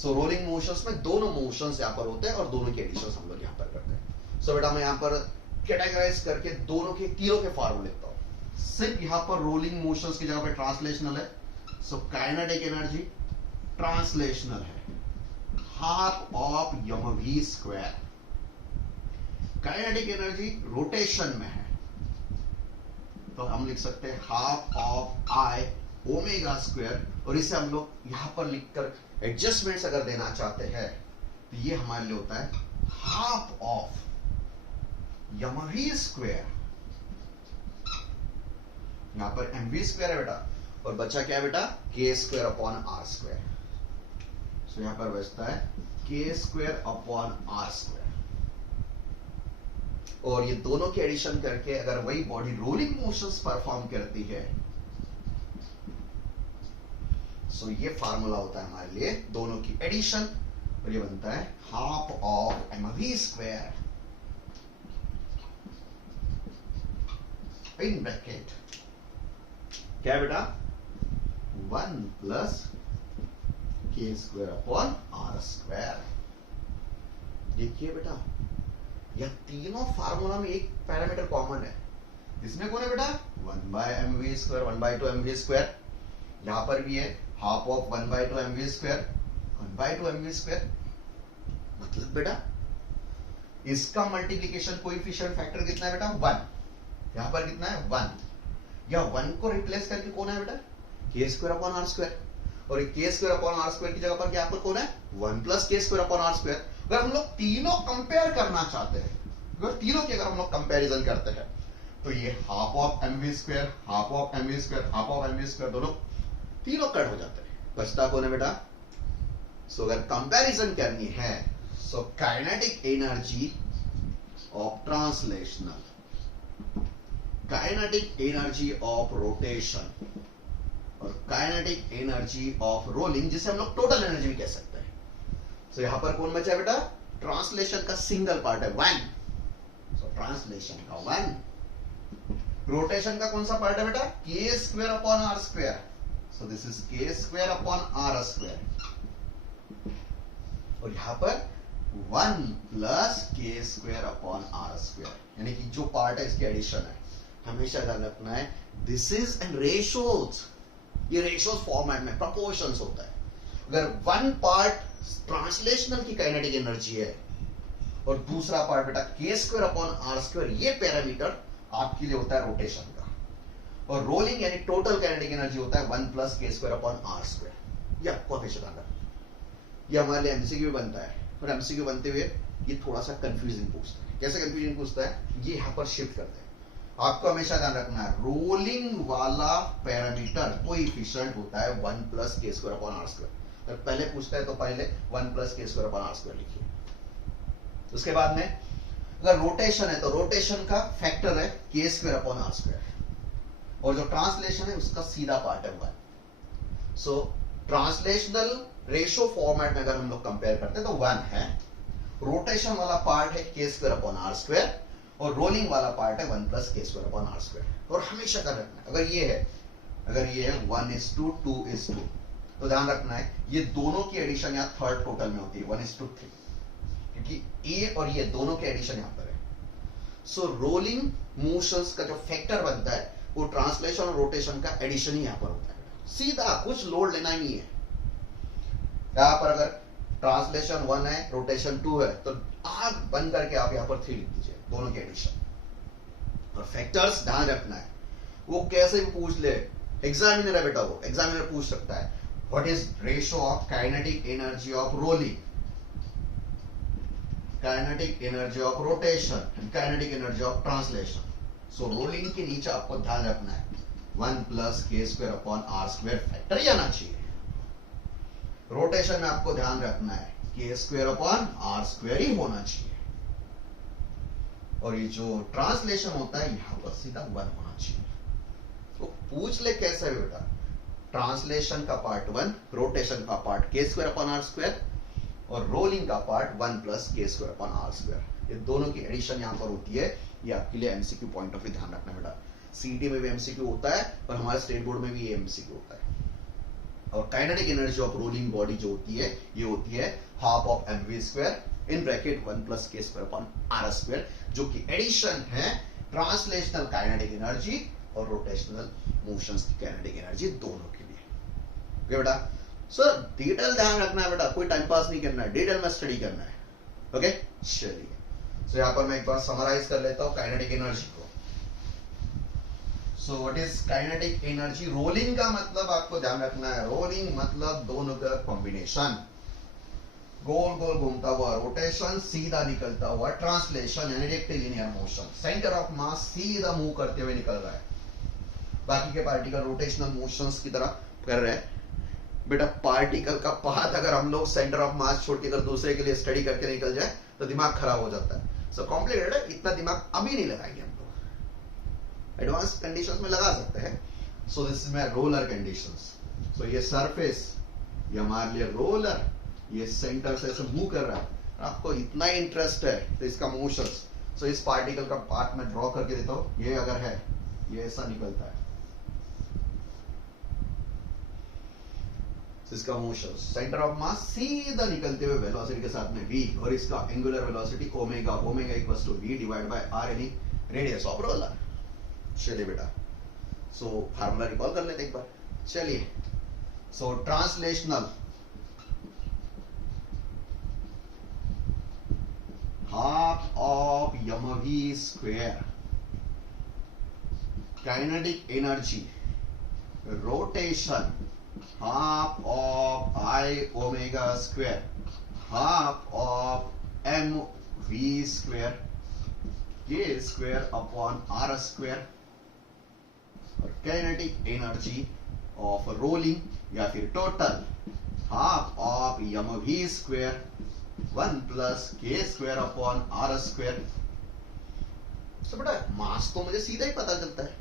सो रोलिंग मोशंस में दोनों मोशंस यहां पर होते हैं और दोनों के एडिशंस हम लोग यहां पर करते हैं। सो बेटा मैं यहां पर कैटेगराइज करके दोनों के तीनों के फार्मूले लिखता हूं, सिर्फ यहां पर रोलिंग मोशंस की जगह पे ट्रांसलेशनल है, सो काइनेटिक एनर्जी ट्रांसलेशनल है, half of mv square, kinetic energy rotation में है, तो हम लिख सकते हैं half of I omega square, और इसे हम लोग यहां पर लिखकर एडजस्टमेंट्स अगर देना चाहते हैं तो ये हमारे लिए होता है हाफ ऑफ mv स्क्वायर, यहां पर mv स्क्वायर है बेटा, और बचा क्या है बेटा k square upon r square, so यहां पर बचता है k square upon r square, और ये दोनों की एडिशन करके अगर वही बॉडी रोलिंग मोशंस परफॉर्म करती है, सो ये फार्मूला होता है हमारे लिए दोनों की एडिशन, और ये बनता है half of mv square in bracket क्या बेटा 1 plus k square upon r square. देखिए बेटा यह तीनों फार्मूला में एक पैरामीटर कॉमन है, इसमें कौन है बेटा 1/mv स्क्वायर, 1/2 mv स्क्वायर, यहां पर भी है half of 1/2 mv square, 1/2 mv square, मतलब बेटा इसका मल्टीप्लिकेशन कोएफिशिएंट फैक्टर कितना है बेटा 1, यहां पर कितना है 1, या 1 को रिप्लेस करके कौन है बेटा k square upon r square, और k square upon r square की जगह पर क्या पर कौन है 1 plus k square upon r square. अगर हम लोग तीनों कंपेयर करना चाहते हैं, अगर तीनों की अगर हम लोग कंपैरिजन करते हैं, तो ये half of mv square, half of mv square, half of mv square दोनों तीनों कट हो जाते हैं, बचता कौन है बेटा, सो अगर कंपैरिजन करनी है, so kinetic energy of translational, kinetic energy of rotation और kinetic energy of rolling, जिसे हम लोग टोटल एनर्जी भी कह सकते हैं. So यहां पर कौन बचा बेटा? ट्रांसलेशन का सिंगल पार्ट है वन. सो ट्रांसलेशन का वन. रोटेशन का कौन सा पार्ट है बेटा? k square upon r square. So this is k square upon r square. और यहां पर 1 plus K square upon R square, यानी कि जो पार्ट है इसकी एडिशन है. हमेशा ध्यान रखना है दिस इज एन रेशियोज. ये रेशियोज फॉर्मेट में प्रपोर्शंस होता है. अगर वन पार्ट ट्रांसलेशनल की काइनेटिक एनर्जी है और दूसरा पार्ट बेटा के स्क्वायर अपॉन आर स्क्वायर, ये पैरामीटर आपके लिए होता है रोटेशन का. और रोलिंग यानी टोटल काइनेटिक एनर्जी होता है 1 plus K square upon R square. ये आपको हमेशा ध्यान रखना. ये हमारे लिए एमसीक्यू बनता है और एमसीक्यू बनते हुए ये थोड़ा सा कंफ्यूजिंग पूछता है. कैसे कंफ्यूजिंग पूछता है? ये यहां पर शिफ्ट करते हैं. आपको हमेशा ध्यान रखना है रोलिंग वाला पैरामीटर कोएफिशिएंट होता है 1 plus K square upon R square. तो पहले पूछता है तो पहले 1 plus K square upon R square लिखिए. उसके बाद में अगर रोटेशन है तो रोटेशन का फैक्टर है K square upon R square. और जो ट्रांसलेशन है उसका सीधा पार्ट है 1. सो ट्रांसलेशनल रेशियो फॉर्मेट में अगर हम लोग कंपेयर करते हैं तो 1 है. रोटेशन वाला पार्ट है K square upon R square और रोलिंग वाला पार्ट है 1 plus K square upon R square. और हमेशा ध्यान रखना है अगर ये है 1:2 तो ध्यान रखना है ये दोनों की एडिशन यहाँ थर्ड टोटल में होती है 1:3, क्योंकि ए और ये दोनों के एडिशन यहां पर है. सो रोलिंग मोशंस का जो फैक्टर बनता है वो ट्रांसलेशन और रोटेशन का एडिशन ही यहां पर होता है. सीधा कुछ लोड लेना ही नहीं है. यहां पर अगर ट्रांसलेशन 1 है रोटेशन 2 है तो आग बंद करके आप यहां पर 3 लिख दीजिए, दोनों के एडिशन. और फैक्टर्स ध्यान रखना है वो कैसे भी पूछ ले. एग्जामिनर है बेटा, वो एग्जामिनर पूछ सकता है what is ratio of kinetic energy of rolling, kinetic energy of rotation and kinetic energy of translation. So rolling के नीचे आपको ध्यान रखना है 1 plus K square upon R square factor ही आना चाहिए. रोटेशन में आपको ध्यान रखना है K square upon R square ही होना चाहिए. और ये जो ट्रांसलेशन होता है यहां पर सीधा 1 होना चाहिए. तो पूछ ले कैसे है बेटा? ट्रांसलेशन का पार्ट 1, रोटेशन का पार्ट के स्क्वायर अपॉन आर स्क्वायर और रोलिंग का part 1 plus K square upon R square. ये दोनों की एडिशन यहां पर होती है. ये आपके लिए एमसीक्यू पॉइंट ऑफ व्यू ध्यान रखना बेटा. सीटी में भी एमसीक्यू होता है और हमारे स्टेट बोर्ड में भी ये एमसीक्यू होता है. और kinetic energy of rolling body जो होती है ये होती है half of mv square in bracket 1 plus K square upon R square, जो कि एडिशन है ट्रांसलेशनल काइनेटिक एनर्जी और रोटेशनल मोशंस की काइनेटिक एनर्जी दोनों के लिए. ओके बेटा. सर डिटेल ध्यान रखना है बेटा, कोई टाइम पास नहीं करना है, डिटेल में स्टडी करना है. ओके चलिए. सो यहां पर मैं एक बार समराइज कर लेता हूं काइनेटिक एनर्जी को. सो what is kinetic energy? Rolling का मतलब आपको ध्यान रखना है, रोलिंग मतलब दोनों का कॉम्बिनेशन. गोल गोल घूमता हुआ रोटेशन, सीधा निकलता हुआ ट्रांसलेशन यानी रेक्टिलिनियर मोशन. सेंटर ऑफ मास सीधा मूव करते हुए निकल रहा है. बाकी के पार्टिकल रोटेशनल मोशंस की तरह कर रहे हैं. बेटा पार्टिकल का पाथ अगर हम लोग सेंटर ऑफ मास छोड़ के अगर दूसरे के लिए स्टडी करके निकल जाए तो दिमाग खराब हो जाता है. सो कॉम्प्लिकेटेड है, इतना दिमाग अभी नहीं लगाएंगे हम लोग, एडवांस कंडीशंस में लगा सकते हैं. So this is my roller conditions. So ये सरफेस ये हमारे लिए रोलर, ये सेंटर से ऐसे मूव कर रहा है. आपको इतना ही इंटरेस्ट है तो इसका मोशंस. सो इस पार्टिकल का पार्ट मैं ड्रॉ करके देता हूं. ये अगर है ये ऐसा निकलता है, इसका मोशन सेंटर ऑफ मास सीधा निकलते हुए वेलोसिटी के साथ में v और इसका angular velocity omega. Omega equals to v divide by r यानी रेडियस ऑफ रोलर. चलिए बेटा. सो फार्मूला रिकॉल कर लेते एक बार. चलिए. So translational half of mv square kinetic energy rotation half of I omega square half of mv square k square upon r square. और kinetic energy of rolling या फिर total half of mv square 1 plus k square upon r square तो बेटा मास तो मुझे सीधा ही पता चलता है,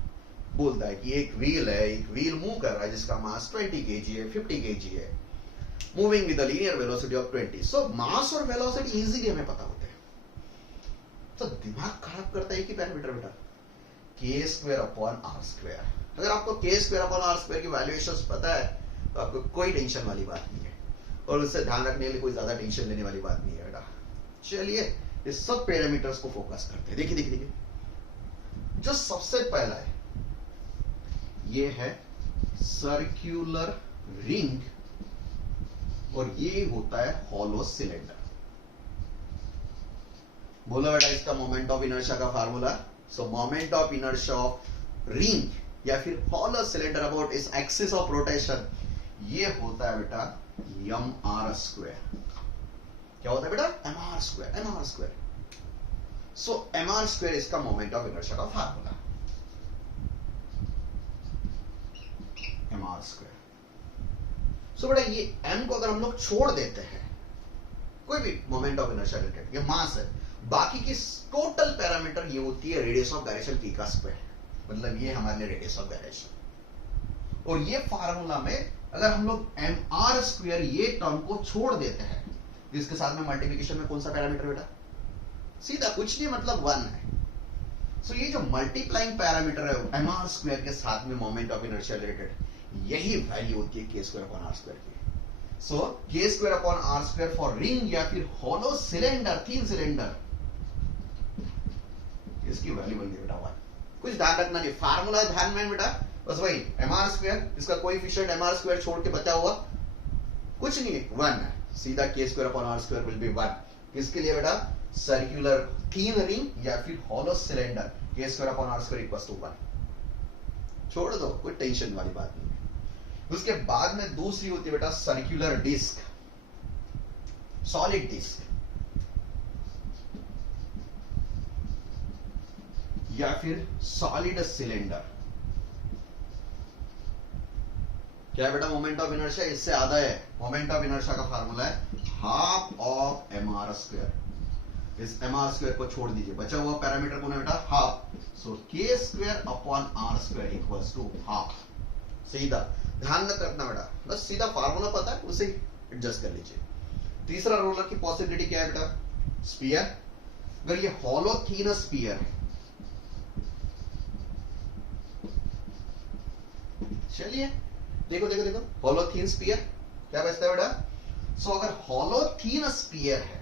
बोलता है कि एक व्हील है, एक व्हील मूव कर रहा है जिसका मास 20 kg है, 50 kg है, moving with a linear velocity of 20। सो मास और वेलोसिटी इजीली हमें पता होते हैं। तो दिमाग खराब करता है कि पैरामीटर बेटा के स्क्वायर अपॉन आर स्क्वायर। अगर आपको के स्क्वायर अपॉन आर स्क्वायर की वैल्यूएशंस पता है तो आपको कोई टेंशन वाली बात नहीं है, और उससे ध्यान रखने के लिए कोई ज्यादा टेंशन लेने वाली बात नहीं है बेटा। चलिए इस सब पैरामीटर्स को फोकस करते हैं। देखिए देखिए देखिए, जो सबसे पहला है ये है सर्क्यूलर रिंग, और ये होता है हॉलो सिलेंडर। बोला बेटा इसका मोमेंट ऑफ इनर्शिया का formula. So moment of inertia of ring या फिर हॉलो सिलेंडर अबाउट इस एक्सिस ऑफ रोटेशन, ये होता है बेटा एम आर स्क्वायर। क्या होता है बेटा? M R square, M R square. So M R square इसका मोमेंट ऑफ इनर्शिया का formula, M R square. So बेटा ये m को अगर हम लोग छोड़ देते हैं, कोई भी मोमेंट ऑफ इनर्शिया रिलेटेड, ये मास है, बाकी की टोटल पैरामीटर ये होती है रेडियस ऑफ गायरेशन p का स्क्वायर, मतलब ये हमारे लिए रेडियस ऑफ गायरेशन। और ये फार्मूला में अगर हम लोग एम आर स्क्वायर ये टर्म को छोड़ देते हैं, इसके साथ में मल्टीप्लिकेशन में कौन सा पैरामीटर बेटा? सीधा कुछ नहीं, मतलब 1 है। सो ये जो मल्टीप्लाइंग पैरामीटर है एम आर स्क्वायर के साथ में मोमेंट ऑफ इनर्शिया रिलेटेड, यही वैल्यू होती है K square upon R square की। So K square upon R square for ring या फिर हॉलो सिलेंडर, थीन सिलेंडर, इसकी वैल्यू बन गई बेटा 1। कुछ ध्यान रखना नहीं, फार्मूला ध्यान में बेटा, बस वही एम आर स्क्वायर, इसका कोएफिशिएंट एम आर स्क्वायर छोड़ के बचा हुआ कुछ नहीं है, 1 है। सीधा K square upon R square will be 1। किसके लिए बेटा? सर्कुलर थीन रिंग या फिर hollow cylinder, K square upon R square equals to 1। छोड़ दो, कोई टेंशन वाली बात नहीं है। उसके बाद में दूसरी होती है बेटा सर्कुलर डिस्क, सॉलिड डिस्क या फिर सॉलिड सिलेंडर। क्या है बेटा? मोमेंट ऑफ इनर्शिया इससे आधा है। मोमेंट ऑफ इनर्शिया का फार्मूला है half of M R square. इस एम आर स्क्वायर को छोड़ दीजिए, बचा हुआ पैरामीटर कौन है बेटा? Half. So K square upon R square equals to half. सीधा ध्यान न रखना बेटा, बस सीधा फार्मूला पता है उसे एडजस्ट कर लीजिए। तीसरा रोलर की पॉसिबिलिटी क्या है बेटा? स्फीयर। अगर ये हॉलो थीन स्फीयर है, चलिए देखो देखो देखो, हॉलो थीन स्फीयर क्या बचता है बेटा? सो अगर हॉलो थीन स्फीयर है,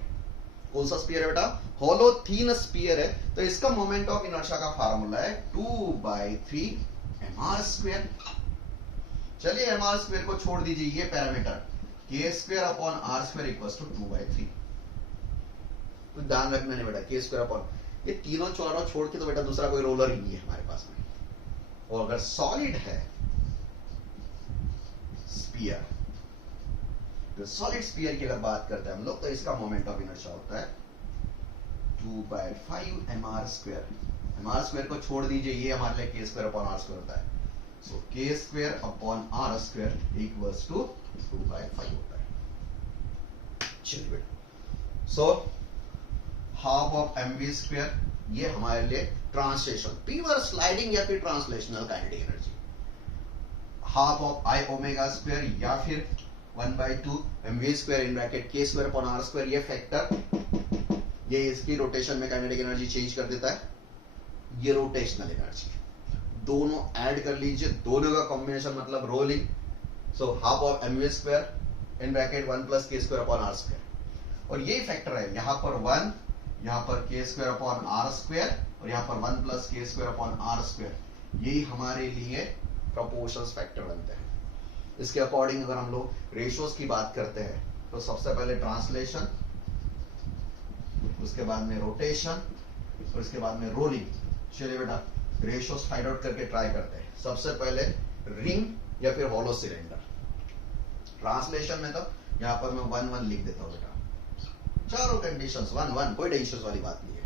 कौन सा स्फीयर है बेटा? हॉलो थीन स्फीयर है, तो इसका मोमेंट ऑफ इनर्शिया का फार्मूला है 2/3 एम आर स्क्वायर। चलिए एम आर स्क्वायर को छोड़ दीजिए, ये parameter K square upon R square equals to 2/3। तो ध्यान रखना नहीं बेटा, के स्क्वायर अपॉन, ये तीनों चारों छोड़ के तो बेटा दूसरा कोई रोलर ही नहीं है हमारे पास में। और अगर सॉलिड है स्फीयर, तो सॉलिड स्फीयर की अगर बात करते हैं हम लोग, तो इसका मोमेंट ऑफ इनर्शिया होता है 2/5 M R square. M R square को छोड़ दीजिए, ये हमारे लिए के स्क्वायर अपॉन आर स्क्वायर होता है। So K square upon R square equals to 2/5 होता है। चलिए बेटा, so half of M V square, ये हमारे लिए ट्रांसलेशन, पीवर स्लाइडिंग या फिर translational kinetic energy. Half of I omega square या फिर 1/2 M V square in bracket K square upon R square, ये फैक्टर ये इसकी रोटेशन में काइनेटिक एनर्जी चेंज कर देता है। ये रोटेशनल एनर्जी, दोनों ऐड कर लीजिए, दोनों का कॉम्बिनेशन मतलब rolling. So half of M V square in bracket 1 plus K square upon R square, और यही फैक्टर है यहाँ पर 1, यहाँ पर के स्क्वायर अपॉन आर स्क्वायर, और यहाँ पर 1 plus K square upon R square. यही हमारे लिए प्रोपोर्शंस फैक्टर बनते हैं। इसके अकॉर्डिंग अगर हम लोग रेशियोज की बात करते हैं, तो सबसे पहले ट्रांसलेशन, उसके बाद में रोटेशन, और उसके बाद में रोलिंग। चलिए बेटा रेशियोज फाइंड आउट करके ट्राई करते हैं। सबसे पहले रिंग या फिर हॉलो सिलेंडर। ट्रांसलेशन में तो यहाँ पर मैं 1-1 लिख देता हूँ बेटा, चारों कंडीशंस 1-1, कोई टेंशन वाली बात नहीं है।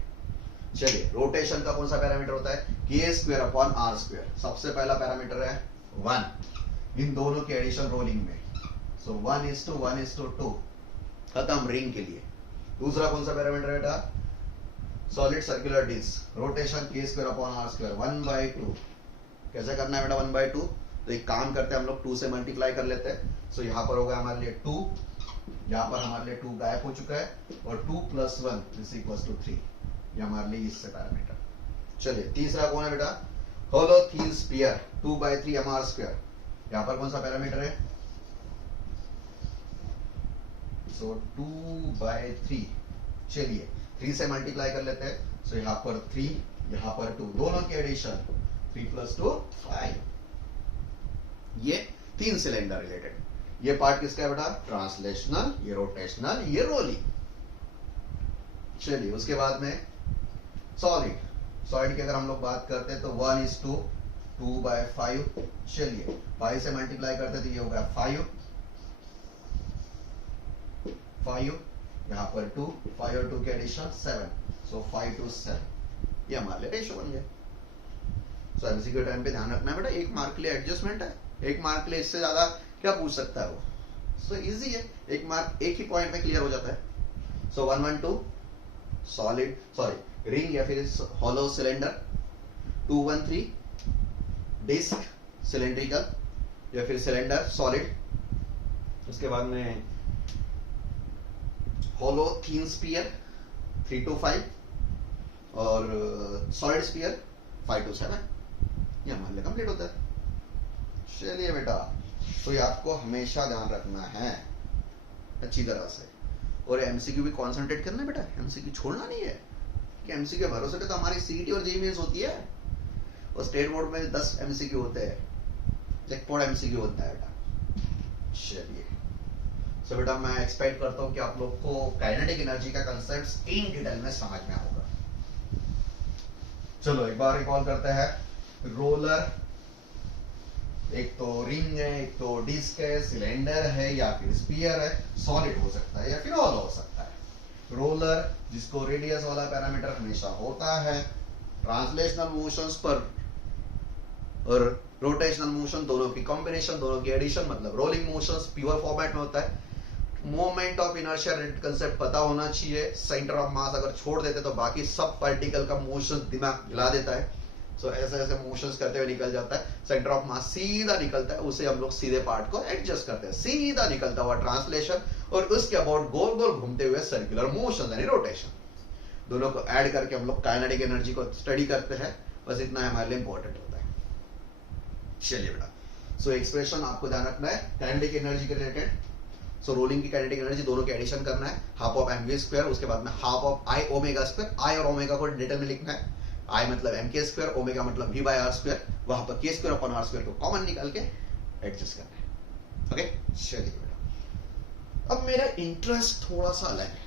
चलिए रोटेशन का कौन सा पैरामीटर होता है? K square upon R square. सबसे पहला पैरामीटर है 1, इन दोनों के एडिशन रोलिंग में। सो 1:1:2 खत्म रिंग के लिए। दूसरा कौन सा पैरामीटर है बेटा? Solid circular disc, rotation k square upon r square 1/2। कैसे करना है बेटा 1/2? तो एक काम करते हैं हम लोग 2 से मल्टीप्लाई कर लेते हैं। सो यहाँ पर होगा हमारे लिए 2, यहाँ पर हमारे लिए 2 गायब हो चुका है और 2 + 1 = 3। ये हमारे लिए इससे पैरामीटर। चलिए तीसरा कौन है बेटा? होलोथीन स्फीयर 2/3 mr स्क्वायर। यहाँ पर कौन सा पैरामीटर है? सो 2/3। चलिए 3 से मल्टीप्लाई कर लेते हैं। सो यहाँ पर 3, यहाँ पर 2, दोनों के एडिशन 3 + 2 5। ये 3 सिलेंडर रिलेटेड। ये पार्ट किसका है बेटा? ट्रांसलेशनल, ये रोटेशनल, ये रोलिंग। चलिए उसके बाद में सॉलिड। सॉलिड की अगर हम लोग बात करते हैं तो 1:2/5। चलिए 5 से मल्टीप्लाई करते तो ये होगा 5, यहाँ पर 2, 5 और 2 के एडिशन 7। सो 5 to 7 ये हमारे लिए रेशो बन गया। सो एमसीक्यू टाइम पे ध्यान रखना है बेटा, 1 मार्क के लिए एडजस्टमेंट है, 1 मार्क के लिए इससे ज्यादा क्या पूछ सकता है वो। सो इजी है, 1 मार्क एक ही पॉइंट में क्लियर हो जाता है। सो 112 सॉलिड, सॉरी रिंग या फिर हॉलो सिलेंडर, 213 डिस्क सिलेंड्रिकल या फिर सिलेंडर सॉलिड। उसके बाद में हॉलो थीन स्फीयर 3 to 5 और सॉलिड स्फीयर 5 to 7। ये हमारे लिए कंप्लीट होता है। चलिए बेटा, तो ये आपको हमेशा ध्यान रखना है अच्छी तरह से, और एमसीक्यू भी कॉन्सेंट्रेट करना है बेटा, एमसीक्यू छोड़ना नहीं है कि एमसीक्यू भरोसे पे तो हमारी सीईटी और जेईई मेंस होती है, और स्टेट बोर्ड में 10 एमसीक्यू होते हैं, चेकपॉइंट एमसीक्यू होता है बेटा। चलिए सो बेटा मैं एक्सपेक्ट करता हूं कि आप लोग को काइनेटिक एनर्जी का कंसेप्ट इन डिटेल में समझ में होगा। चलो एक बार रिकॉल करते हैं। रोलर, एक तो रिंग है, एक तो डिस्क है, सिलेंडर है या फिर स्फीयर है, सॉलिड हो सकता है या फिर हॉलो हो सकता है। रोलर जिसको रेडियस वाला पैरामीटर हमेशा होता है, ट्रांसलेशनल मोशंस पर और रोटेशनल मोशन दोनों की कॉम्बिनेशन, दोनों की एडिशन, मतलब रोलिंग मोशंस प्योर फॉर्मेट में होता है। Moment of inertia related concept पता होना चाहिए। सेंटर ऑफ मास अगर छोड़ देते तो बाकी सब पार्टिकल का मोशन दिमाग हिला देता है। सो ऐसे ऐसे मोशंस करते हुए निकल जाता है, सेंटर ऑफ मास सीधा निकलता है, उसे हम लोग सीधे पार्ट को एडजस्ट करते हैं, सीधा निकलता हुआ ट्रांसलेशन, और उसके अबाउट गोल गोल घूमते हुए सर्कुलर मोशन यानी रोटेशन। दोनों को ऐड करके हम लोग काइनेटिक एनर्जी को स्टडी करते हैं। बस इतना हमारे लिए इंपॉर्टेंट होता है। चलिए बेटा, सो एक्सप्रेशन आपको ध्यान रखना है काइनेटिक एनर्जी के रिलेटेड। सो रोलिंग की काइनेटिक एनर्जी दोनों के एडिशन करना है, हाफ ऑफ mv स्क्वायर, उसके बाद में half of i omega square. i और ओमेगा को डिटेल में लिखना है, i मतलब mk स्क्वायर, ओमेगा मतलब v by r स्क्वायर, वहां पर k square upon r square को कॉमन निकाल के एडजस्ट करना है। ओके चलिए बेटा, अब मेरा इंटरेस्ट थोड़ा सा अलग है,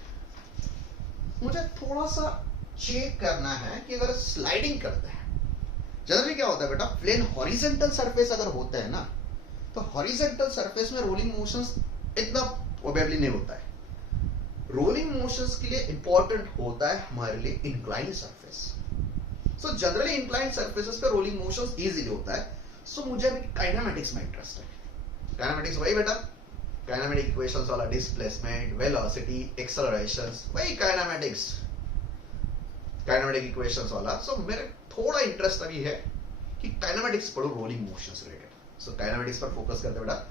मुझे थोड़ा सा चेक करना है कि अगर स्लाइडिंग करते हैं, जनरली क्या होता है बेटा, प्लेन हॉरिजॉन्टल सरफेस अगर होता है ना, तो हॉरिजॉन्टल सरफेस में रोलिंग मोशंस इतना प्रोबेबली नहीं होता है। रोलिंग मोशंस के लिए इंपॉर्टेंट होता है हमारे लिए inclined surface. So generally inclined surfaces पे रोलिंग मोशंस इजीली होता है। सो मुझे अभी काइनेमेटिक्स में इंटरेस्ट है। काइनेमेटिक्स वही बेटा, काइनेमेटिक इक्वेशंस वाला, डिस्प्लेसमेंट, वेलोसिटी, एक्सेलरेशंस, वही काइनेमेटिक्स, काइनेमेटिक इक्वेशंस वाला। सो मेरे थोड़ा इंटरेस्ट अभी है कि काइनेमेटिक्स पढ़ो रोलिंग मोशंस रिलेटेड। सो काइनेमेटिक्स पर फोकस करते बेटा।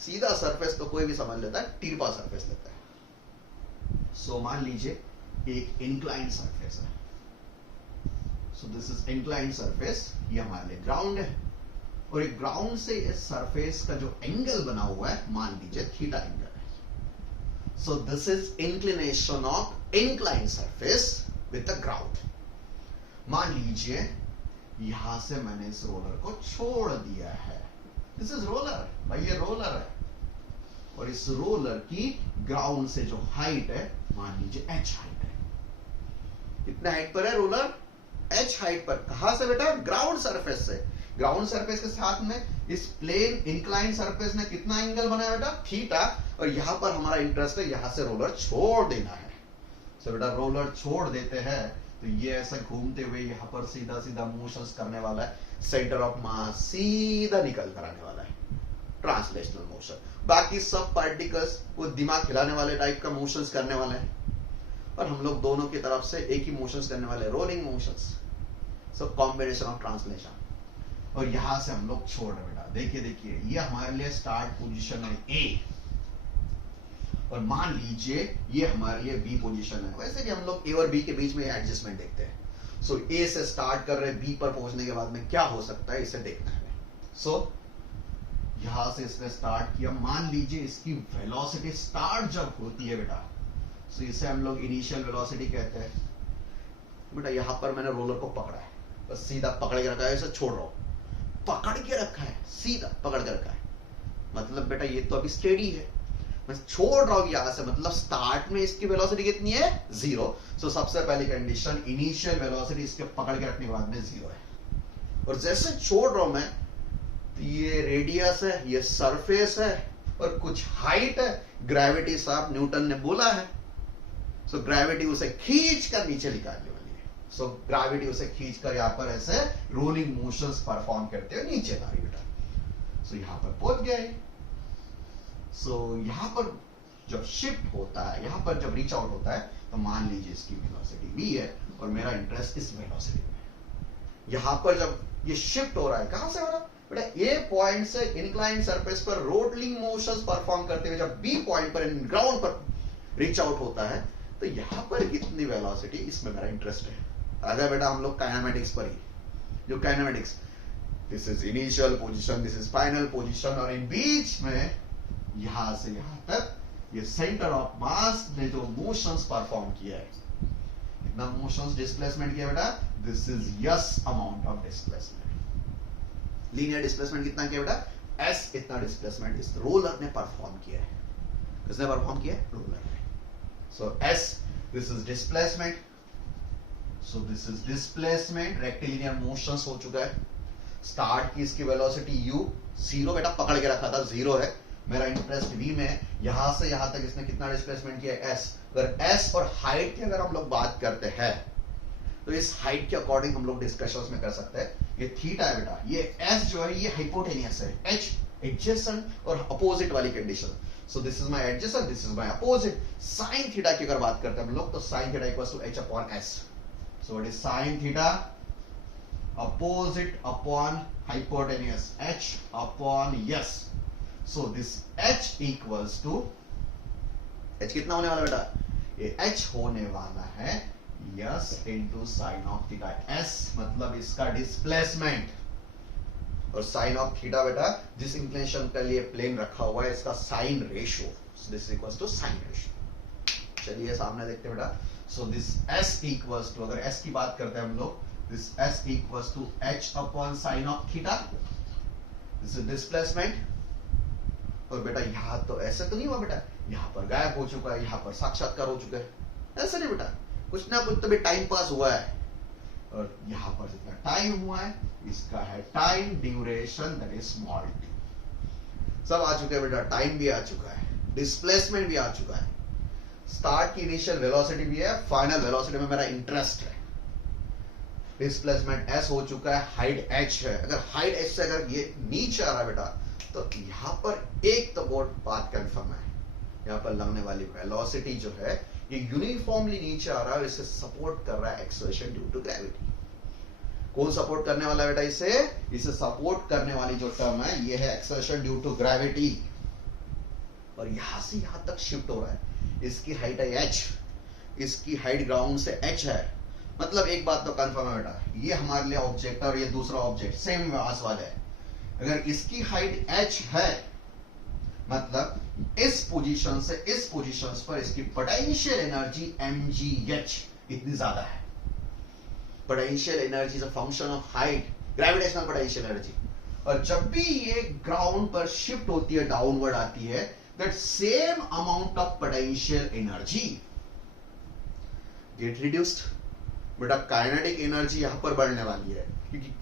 सीधा सरफेस तो कोई भी समझ लेता है, टिरपा सरफेस लेता है। सो मान लीजिए एक इंक्लाइंड सरफेस है। So this is inclined surface, ये हमारे लिए ग्राउंड है, और एक ग्राउंड से इस सरफेस का जो एंगल बना हुआ है मान लीजिए थीटा एंगल है। So this is inclination of inclined surface with the ground. मान लीजिए यहां से मैंने इस रोलर को छोड़ दिया है, दिस इज रोलर, भाई ये रोलर है, और इस रोलर की ग्राउंड से जो हाइट है मान लीजिए h हाइट है। इतने हाइट पर है रोलर, h हाइट पर। कहां से बेटा? ग्राउंड सरफेस से। ग्राउंड सरफेस के साथ में इस प्लेन इंक्लाइंड सरफेस ने कितना एंगल बनाया बेटा? थीटा। और यहां पर हमारा इंटरेस्ट है, यहां से रोलर छोड़ देना है। सो बेटा रोलर छोड़ देते हैं तो ये ऐसा घूमते हुए यहां पर सीधा सीधा मोशंस करने वाला है, सेंटर ऑफ मास सीधा निकल कर आने वाला है, ट्रांसलेशनल मोशन। बाकी सब पार्टिकल्स वो दिमाग हिलाने वाले टाइप का मोशंस करने वाले हैं। और हम लोग दोनों की तरफ से एक ही मोशंस करने वाले, rolling motions, so combination of translation. और यहां से हम लोग छोड़ रहे बेटा, देखिए देखिए ये हमारे लिए स्टार्ट पोजीशन है ए, और मान लीजिए ये हमारे लिए बी पोजीशन है। वैसे कि हम लोग ए और बी के बीच में एडजस्टमेंट देखते हैं। सो ए से स्टार्ट कर रहे, बी पर पहुंचने के बाद में क्या हो सकता है इसे देखना है। सो यहां से इसने स्टार्ट किया, मान लीजिए इसकी वेलोसिटी स्टार्ट जब होती है बेटा, सो इसे हम लोग इनिशियल वेलोसिटी कहते हैं। बेटा यहां पर मैंने रोलर को पकड़ा है, बस सीधा पकड़ के रखा है, इसे छोड़ रहा हूं, पकड़ के रखा है, सीधा पकड़ के रखा है, मतलब बेटा ये तो अभी स्टेडी है, मैं छोड़ रहा हूं यहां से, मतलब स्टार्ट में इसकी वेलोसिटी कितनी है, 0। सो सबसे पहली कंडीशन, इनिशियल वेलोसिटी इसके पकड़ के रखने के बाद में 0 है। और जैसे छोड़ रहा हूं मैं, तो ये रेडियस है, ये सरफेस है, और कुछ हाइट है, ग्रेविटी साहब न्यूटन ने बोला है, सो ग्रेविटी उसे खींच कर नीचे निकालने वाली है। सो ग्रेविटी उसे खींच कर यहां पर ऐसे रोलिंग मोशंस परफॉर्म करते हुए नीचे ला रही बेटा। सो यहां पर पहुंच गया है। सो यहां पर जब शिफ्ट होता है, यहां पर जब रीच आउट होता है, तो मान लीजिए इसकी वेलोसिटी v है और मेरा इंटरेस्ट इस वेलोसिटी में। यहां पर जब ये शिफ्ट हो रहा है, कहां से हो रहा है बेटा, ए पॉइंट से इंक्लाइन सरफेस पर रोलिंग मोशंस परफॉर्म करते हुए जब बी पॉइंट पर ग्राउंड पर रीच आउट होता है, तो यहां पर कितनी वेलोसिटी, इसमें मेरा इंटरेस्ट है। आजा बेटा हम लोग काइनेमेटिक्स पर ही, जो kinematics, this is initial position, this is final position, और इन बीच में यहां से यहां तक ये सेंटर ऑफ मास ने जो मोशंस परफॉर्म किया है, कितना मोशंस डिस्प्लेसमेंट किया बेटा, this is yes amount of displacement. Linear displacement कितना किया बेटा, एस इतना डिस्प्लेसमेंट इस रोलर ने परफॉर्म किया है। किसने परफॉर्म किया, रोलर ने। So S, this is displacement, so this is displacement, rectilinear motions हो चुका है। स्टार्ट की इसकी वेलोसिटी u, 0 बेटा पकड़ के रखा था, 0 है, मेरा इंटरेस्ट v में, यहां से यहां तक इसने कितना डिस्प्लेसमेंट किया, s। अगर s और हाइट की अगर हम लोग बात करते हैं, तो इस हाइट के अकॉर्डिंग हम लोग डिस्कशंस में कर सकते हैं। ये थीटा है बेटा, ये s जो है ये हाइपोटेनियस है, h एडजेसेंट और अपोजिट वाली कंडीशन। So this is my adjacent, this is my opposite. Sine theta की अगर बात करते हैं हम लोग, तो sine theta equals to h upon s। So what is sine theta, opposite upon hypotenuse, h upon s. So this h equals to, h कितना होने वाला बेटा, ये h होने वाला है s into sin of theta। s मतलब इसका डिस्प्लेसमेंट, और साइन ऑफ थीटा बेटा जिस इंक्लिनेशन के लिए प्लेन रखा हुआ है, इसका sine ratio, this equals to sine ratio. चलिए सामने देखते हैं बेटा। So this s equals to, अगर s की बात करते हैं हम लोग, this s equals to h upon sin of theta, this is displacement। और बेटा यहां तो ऐसे तो नहीं हुआ बेटा, यहां पर गायब हो चुका है, यहां पर साक्षात्कार हो चुका है, ऐसा नहीं बेटा, कुछ ना कुछ तो भी टाइम पास हुआ है। और यहां पर जितना टाइम हुआ है, इसका है time duration, that is small t। सब आ चुके हैं बेटा, टाइम भी आ चुका है, डिस्प्लेसमेंट भी आ चुका है, स्टार्ट की इनिशियल वेलोसिटी भी है, फाइनल वेलोसिटी में मेरा इंटरेस्ट है, डिस्प्लेसमेंट s हो चुका है, हाइट h है। अगर हाइट h से अगर ये नीचे आ रहा है बेटा, तो यहां पर एक तो बहुत बात कंफर्म है, यहां पर लगने वाली वेलोसिटी जो है ये यूनिफॉर्मली नीचे आ रहा है, इसे सपोर्ट कर रहा है एक्सेलरेशन ड्यू टू ग्रेविटी। कौन सपोर्ट करने वाला बेटा, इसे सपोर्ट करने वाली जो टर्म है ये है एक्सेलरेशन ड्यू टू ग्रेविटी। और यहां से यहां तक शिफ्ट हो रहा है, इसकी हाइट है h, इसकी हाइट ग्राउंड से h है, मतलब एक बात तो कंफर्म है बेटा, ये हमारे लिए ऑब्जेक्ट और ये दूसरा ऑब्जेक्ट सेम मास वाला है। अगर इसकी हाइट h है, मतलब इस पोजीशन से इस पोजीशन पर इसकी पोटेंशियल एनर्जी mgh इतनी ज्यादा है। Potential energy is a function of height, gravitational potential energy. और जब भी ये ग्राउंड पर शिफ्ट होती है, डाउनवर्ड आती है, that same amount of potential energy get reduced. बेटा काइनेटिक एनर्जी यहां पर बढ़ने वाली है, क्योंकि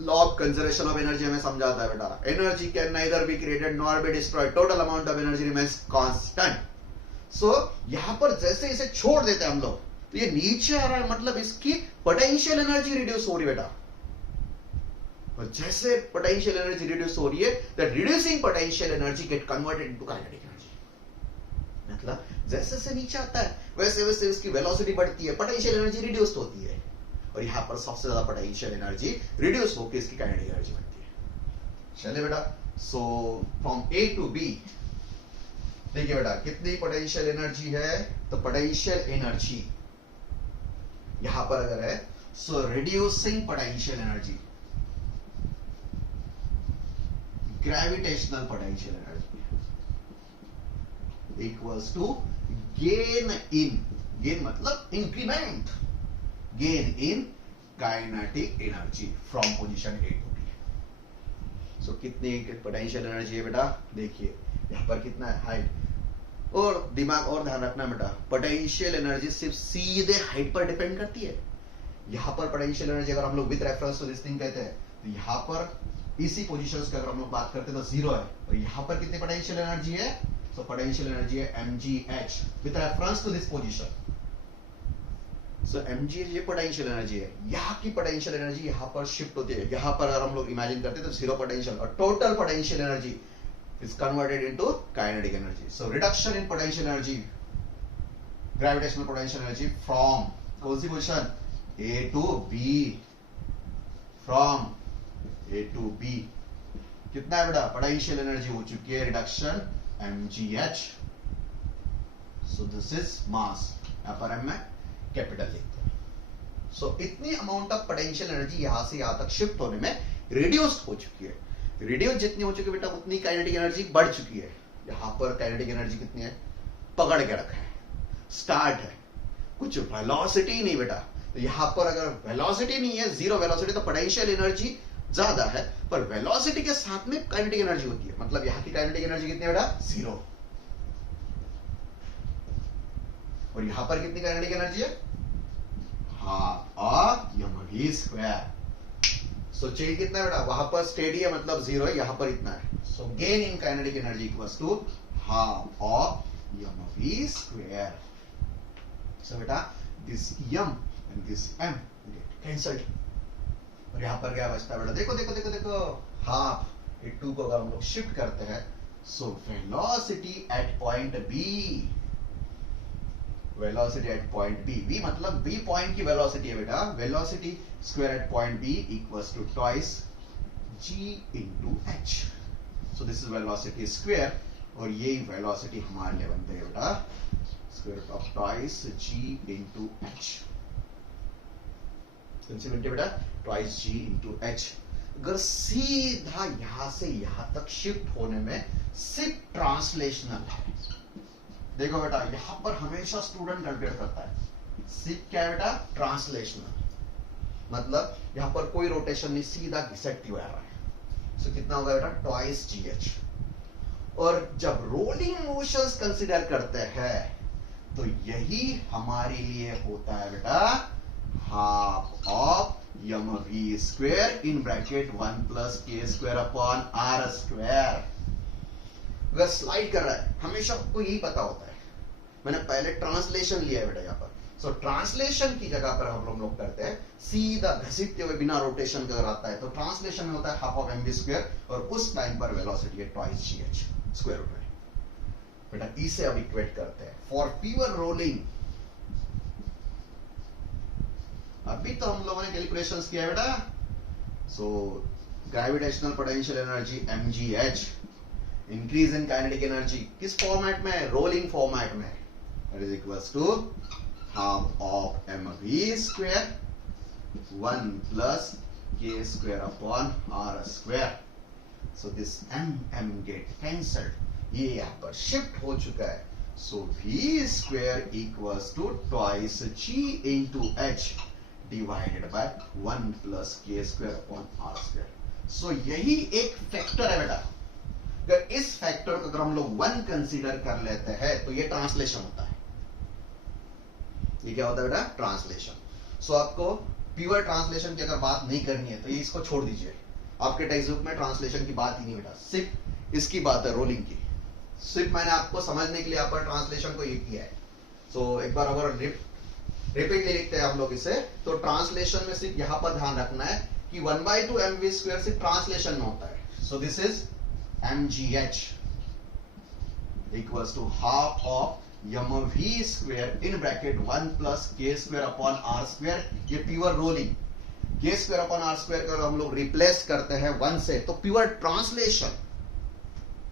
law of conservation of energy हमें समझाता है बेटा, energy can neither be created nor be destroyed, total amount of energy remains constant. So यहां पर जैसे इसे छोड़ देते हैं हम लोग, तो ये नीचे आ रहा है, मतलब इसकी पोटेंशियल एनर्जी रिड्यूस हो रही है बेटा। और जैसे पोटेंशियल एनर्जी रिड्यूस हो रही है, that reducing potential energy get converted into kinetic energy. मतलब जैसे जैसे नीचे आता है वैसे वैसे उसकी वेलोसिटी बढ़ती है, पोटेंशियल एनर्जी रिड्यूस होती है, और यहां पर सबसे ज्यादा पोटेंशियल एनर्जी रिड्यूस होकर इसकी काइनेटिक एनर्जी बनती है। चलिए बेटा, so from A to B, देखिए बेटा कितनी पोटेंशियल एनर्जी है, तो पोटेंशियल एनर्जी यहां पर अगर है, so reducing potential energy, gravitational potential energy equals to gain in, gain मतलब increment, gain in kinetic energy from position A to B. So कितनी पोटेंशियल एनर्जी है बेटा, देखिए यहां पर कितना है, हाइट, और दिमाग और ध्यान रखना बेटा, पोटेंशियल एनर्जी सिर्फ सीधे हाइट पर डिपेंड करती है। यहां पर पोटेंशियल एनर्जी अगर हम लोग with reference to this thing कहते हैं, तो यहां पर इसी पोजीशंस की अगर हम लोग बात करते हैं तो जीरो है, और यहां पर कितनी पोटेंशियल एनर्जी है, तो पोटेंशियल एनर्जी है mgh with reference to this position. So mgh ये पोटेंशियल एनर्जी है, यहां की पोटेंशियल एनर्जी यहां पर शिफ्ट होती है, यहां पर अगर हम लोग इमेजिन करते हैं तो जीरो पोटेंशियल, और total potential energy is converted into kinetic energy. So reduction in potential energy, gravitational potential energy from कौन सी position, A to B, from A to B कितना है बेटा, पोटेंशियल एनर्जी हो चुकी है reduction mgh। so this is mass, यहां पर हम कैपिटल लिखते हैं। सो इतनी अमाउंट ऑफ पोटेंशियल एनर्जी यहां से यहां तक शिफ्ट होने में रिड्यूस्ड हो चुकी है। रिड्यूस जितनी हो चुकी है बेटा, उतनी काइनेटिक एनर्जी बढ़ चुकी है। यहां पर काइनेटिक एनर्जी कितनी है, पकड़ के रखा है, स्टार्ट है, कुछ वेलोसिटी नहीं बेटा। तो यहां पर अगर वेलोसिटी नहीं है, जीरो वेलोसिटी, तो पोटेंशियल एनर्जी ज्यादा है, पर वेलोसिटी के साथ में काइनेटिक एनर्जी होती है, मतलब यहां की काइनेटिक एनर्जी कितनी है बेटा, जीरो। और यहां पर कितनी काइनेटिक एनर्जी है, half of mv square. So change कितना है बेटा, वहां पर स्टेडी है मतलब जीरो है, यहां पर इतना है। So gain in kinetic energy equals to half of mv square. So बेटा this m and this m get cancelled, और यहां पर क्या बचता है बेटा, देखो देखो देखो देखो, हाफ, ये 2 को अगर हम लोग शिफ्ट करते हैं, so velocity at point B, velocity at point B, B मतलब बी पॉइंट की वेलोसिटी है बेटा, velocity square at point B equals to twice G into H. So this is velocity square, और यही वेलोसिटी हमारे लिए बनते हैं बेटा square root of twice G into H. कौन बनते बेटा, ट्वाइस जी इनटू एच। अगर सीधा यहां से यहां तक शिफ्ट होने में सिर्फ ट्रांसलेशनल है, देखो बेटा यहां पर हमेशा स्टूडेंट कैलकुलेट करता है, सिर्फ क्या है बेटा, ट्रांसलेशनल, मतलब यहां पर कोई रोटेशन नहीं, सीधा घिसटती हुआ आ रहा है। सो कितना होगा बेटा, ट्वाइस जीएच। और जब रोलिंग मोशंस कंसीडर करते हैं तो यही हमारे लिए होता है बेटा half of mv square in bracket 1 plus K square upon R square. अगर स्लाइड कर रहा है हमेशा आपको यही पता होता है, मैंने पहले ट्रांसलेशन लिया है बेटा यहाँ पर। सो ट्रांसलेशन की जगह पर हम लोग करते हैं सीधा घसीटते हुए बिना रोटेशन का आता है, तो ट्रांसलेशन में होता है हाफ ऑफ mv स्क्वायर, और उस टाइम पर वेलोसिटी है ट्वाइस जीएच स्क्वायर रूट में। बेटा इसे अब इक्वेट करते हैं फॉर प्योर रोलिंग। अभी तो हम लोगों ने कैलकुलेशंस किया है बेटा। So gravitational potential energy mgh, increase in kinetic energy किस फॉर्मेट में, रोलिंग फॉर्मेट में, that is equals to half of mv square 1 plus K square upon R square. So this m get cancelled, ये यहां पर shift हो चुका है। So v square equals to twice g into h divided by 1 plus K square upon R square. So यही एक factor है बेटा। अगर इस फैक्टर को अगर हम लोग 1 कंसीडर कर लेते हैं तो ये ट्रांसलेशन होता है। ये क्या होता है बेटा, ट्रांसलेशन। सो आपको प्योर ट्रांसलेशन की अगर बात नहीं करनी है तो ये इसको छोड़ दीजिए, आपके टेक्स्ट बुक में ट्रांसलेशन की बात ही नहीं बेटा, सिर्फ इसकी बात है रोलिंग की। सिर्फ मैंने आपको समझने के लिए यहाँ पर ट्रांसलेशन को ये किया है। सो एक बार अगर रिपीटली लिखते हैं हम लोग इसे, तो ट्रांसलेशन में सिर्फ यहां पर ध्यान रखना है कि 1/2 mv स्क्वायर सिर्फ ट्रांसलेशन में होता है। So this is mgh, equals to half of M V square in bracket 1 plus K square upon R square. ये pure rolling. K square upon R square को हम लोग रिप्लेस करते हैं 1 से, तो प्योर ट्रांसलेशन.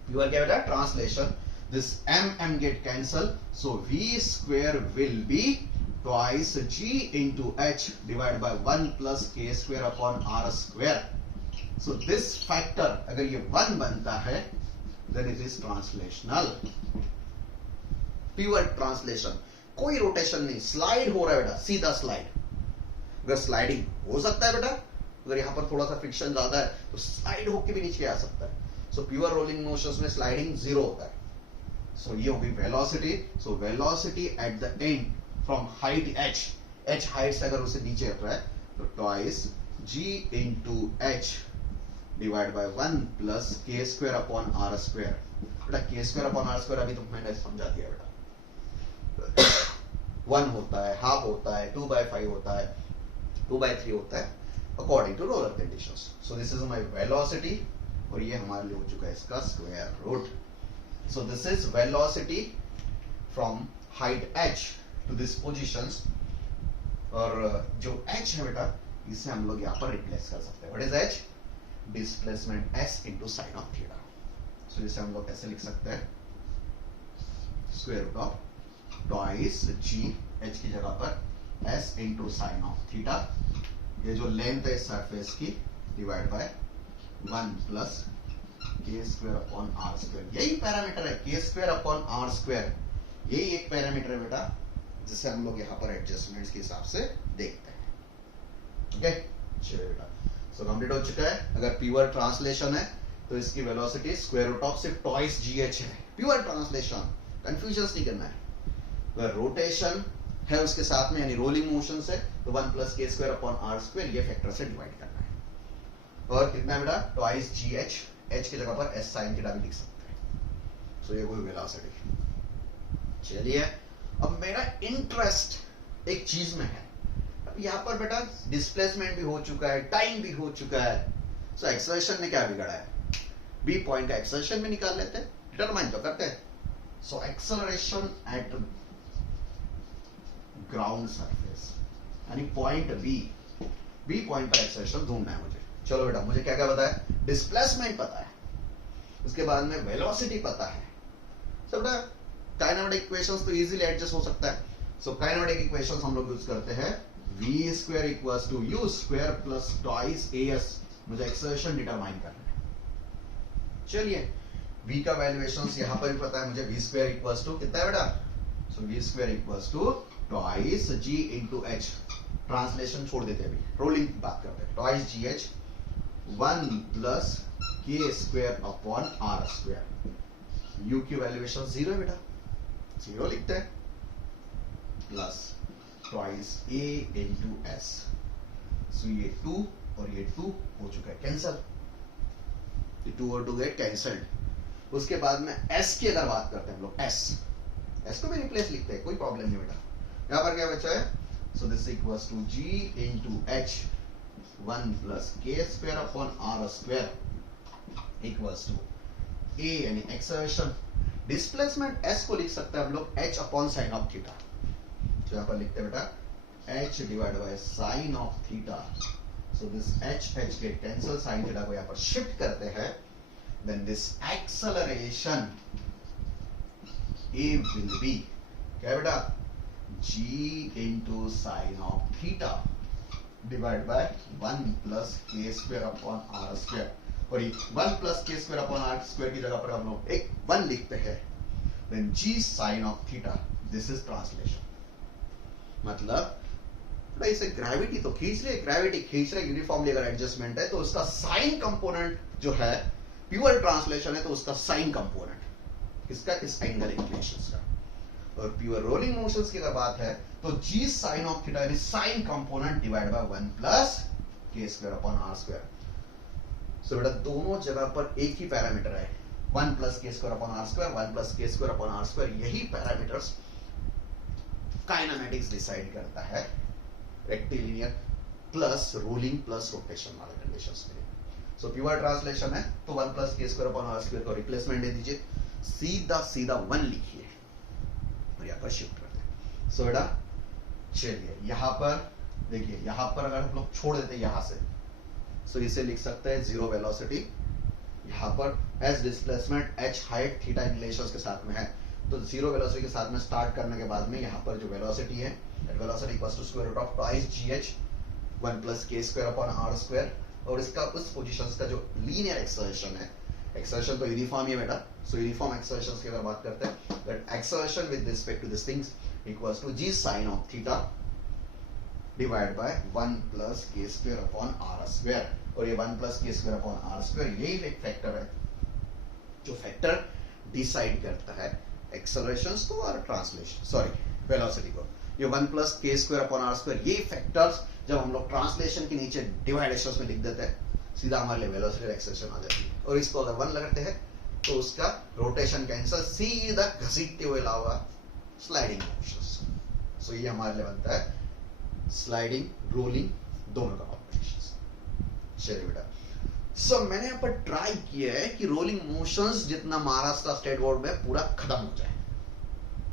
प्योर क्या बेटा? Translation. This m get cancel, so v square will be twice g into h divided by 1 plus k square upon r square. So this factor अगर ये 1 बनता है then it is translational. Pure translation. कोई rotation नहीं, slide हो रहा है बेटा, सीधा स्लाइड. अगर स्लाइडिंग हो सकता है बेटा, अगर यहां पर थोड़ा सा फ्रिक्शन ज्यादा है तो स्लाइड होके भी नीचे आ सकता है. सो प्योर रोलिंग मोशंस में स्लाइडिंग जीरो होता है. सो ये होगी velocity. So velocity at the end from height h height से अगर उसे नीचे हट रहा है तो twice g into h divide by 1 plus K square upon R square. बेटा के स्क्वायर अपॉन आर स्क्वायर अभी तो मैंने समझा दिया बेटा. 1 होता है, हाफ होता है, 2/5 होता है, 2/3 होता है according to roller conditions. So this is my velocity और ये हमारे लिए हो चुका है इसका square root. So this is velocity from height h to this positions. और जो h है बेटा इसे हम लोग यहां पर रिप्लेस कर सकते हैं. What is h? Displacement s into sin of theta. सो इसे हम लोग कैसे लिख सकते हैं? Square root of twice g h की जगह पर s into sin of theta. ये जो लेंथ है इस सरफेस की divide by 1 plus K square upon R square. यही पैरामीटर है K square upon R square. यही एक पैरामीटर है बेटा जिसे हम लोग यहाँ पर एडजस्टमेंट्स के हिसाब से देखते हैं. ओके चलिए बेटा. सो कंप्लीट हो चुका है. अगर प्योर ट्रांसलेशन है तो इसकी वेलोसिटी स्क्वायर रूट ऑफ सिर्फ ट्वाइस जी एच है. प्योर ट्रांसलेशन, कंफ्यूजन नहीं करना है. अगर रोटेशन है उसके साथ में यानी रोलिंग मोशन से तो 1 plus K square upon R square ये फैक्टर से डिवाइड करना है. और कितना बेटा? Twice G H. एच की जगह पर एस साइन थीटा भी लिख सकते हैं. सो ये कोई वेलोसिटी. चलिए अब मेरा इंटरेस्ट एक चीज में है. अब यहां पर बेटा डिस्प्लेसमेंट भी हो चुका है, टाइम भी हो चुका है. सो एक्सेलरेशन ने क्या बिगाड़ा है? बी पॉइंट का एक्सेलरेशन भी निकाल लेते हैं, डिटरमाइन तो करते हैं. So acceleration at ground surface यानी पॉइंट बी पॉइंट पर एक्सेलरेशन ढूंढना है मुझे. चलो बेटा मुझे क्या क्या पता है? डिस्प्लेसमेंट पता है, उसके बाद में वेलोसिटी पता है. तो बेटा काइनेमेटिक इक्वेशंस तो इजीली एडजस्ट हो सकता है. सो काइनेमेटिक इक्वेशंस हम लोग यूज करते हैं v square equals to u square plus twice as. मुझे एक्सेलरेशन डिटरमाइन करना है. चलिए v का वैल्यूएशंस यहां पर भी पता है मुझे. v स्क्वायर इक्वल्स टू कितना है बेटा? So v square equals to twice g into h. Translation छोड़ देते हैं, अभी रोलिंग की बात करते हैं. Twice G H 1 plus K square upon R square. u की वैल्यूएशन 0 है बेटा, 0 लिखते हैं plus twice a into s. So ये 2 और ये 2 हो चुका है कैंसल. ये 2 और 2 गेट कैंसल्ड. उसके बाद में s की अगर बात करते हैं हम लोग, s को भी रिप्लेस लिखते हैं, कोई प्रॉब्लम नहीं बेटा. यहां पर क्या बचा है? So this equals to g into h 1 plus K square upon R square equals to a यानी एक्सेलरेशन. डिस्प्लेसमेंट s को लिख सकते हैं हम लोग h upon sine of theta. तो यहां पर लिखते हैं बेटा h divide by sine of theta. So this h get cancel, sine theta को यहां पर शिफ्ट करते हैं. Then this acceleration a will be क्या बेटा? g into sine of theta divide by 1 plus K square upon R square. और ये 1 plus K square upon R square की जगह पर हम लोग एक 1 लिखते हैं. Then g sine of theta. This is translation. मतलब इसे ग्रेविटी तो खींच रहे, ग्रेविटी खींच रहे यूनिफॉर्मली. अगर एडजस्टमेंट है तो उसका साइन कंपोनेंट जो है प्योर ट्रांसलेशन है तो उसका साइन कंपोनेंट किसका? इस एंगल इंक्लिनेशन का. और प्योर रोलिंग मोशंस की अगर बात है तो g साइन ऑफ थीटा यानी sign component divide by 1 plus K square upon R square. So बेटा दोनों जगह पर एक ही पैरामीटर है, 1 plus K square upon R square, 1 plus K square upon R square. यही पैरामीटर्स काइनेमेटिक्स डिसाइड करता है rectilinear plus rolling plus rotation वाले कंडीशंस में. सो प्योर ट्रांसलेशन है तो 1 plus K square upon R square को replacement दे दीजिए. सीधा सीधा 1 लिखिए और यहां पर शिफ्ट कर दें। सो बेटा चलिए यहां पर देखिए, यहां पर अगर हम लोग छोड़ देते यहां से, सो इसे लिख सकते हैं जीरो वेलोसिटी। यहां पर S displacement, H height, theta inclination के साथ में है, तो जीरो वेलोसिटी के साथ में स्टार्ट करने के बाद में यहां पर जो वेलोसिटी है, that velocity equals to square root of twice G H 1 plus K square upon R square. और इसका उस पोजीशंस का जो लीनियर एक्सेलरेशन है, एक्सेलरेशन तो यूनिफॉर्म ही है बेटा, सो यूनिफॉर्म एक्सेलरेशंस की अगर बात करते हैं, that acceleration with respect to this things equals to G sine of theta divide by 1 plus K square upon R square. और ये 1 plus K square upon R square यही एक फैक्टर है जो फैक्टर डिसाइड करता है एक्सेलरेशंस को और ट्रांसलेशन, सॉरी वेलोसिटी को। ये 1 plus K square upon R square, ये फैक्टर्स जब हम लोग ट्रांसलेशन के नीचे डिवाइडेशंस में लिख देते हैं, सीधा हमारे लिए वेलोसिटी एक्सेलरेशन आ जाती है। और इसको अगर 1 लगाते हैं तो उसका रोटेशन कैंसल, सीधा घसीटते हुए लावा स्लाइडिंग मोशंस। सो ये हमारे लिए बनता है स्लाइडिंग, रोलिंग, दोनों का कॉम्बिनेशन। चलिए बेटा, सो मैंने यहाँ पर ट्राई किया है कि रोलिंग मोशंस जितना महाराष्ट्र स्टेट बोर्ड में पूरा खत्म हो जाए,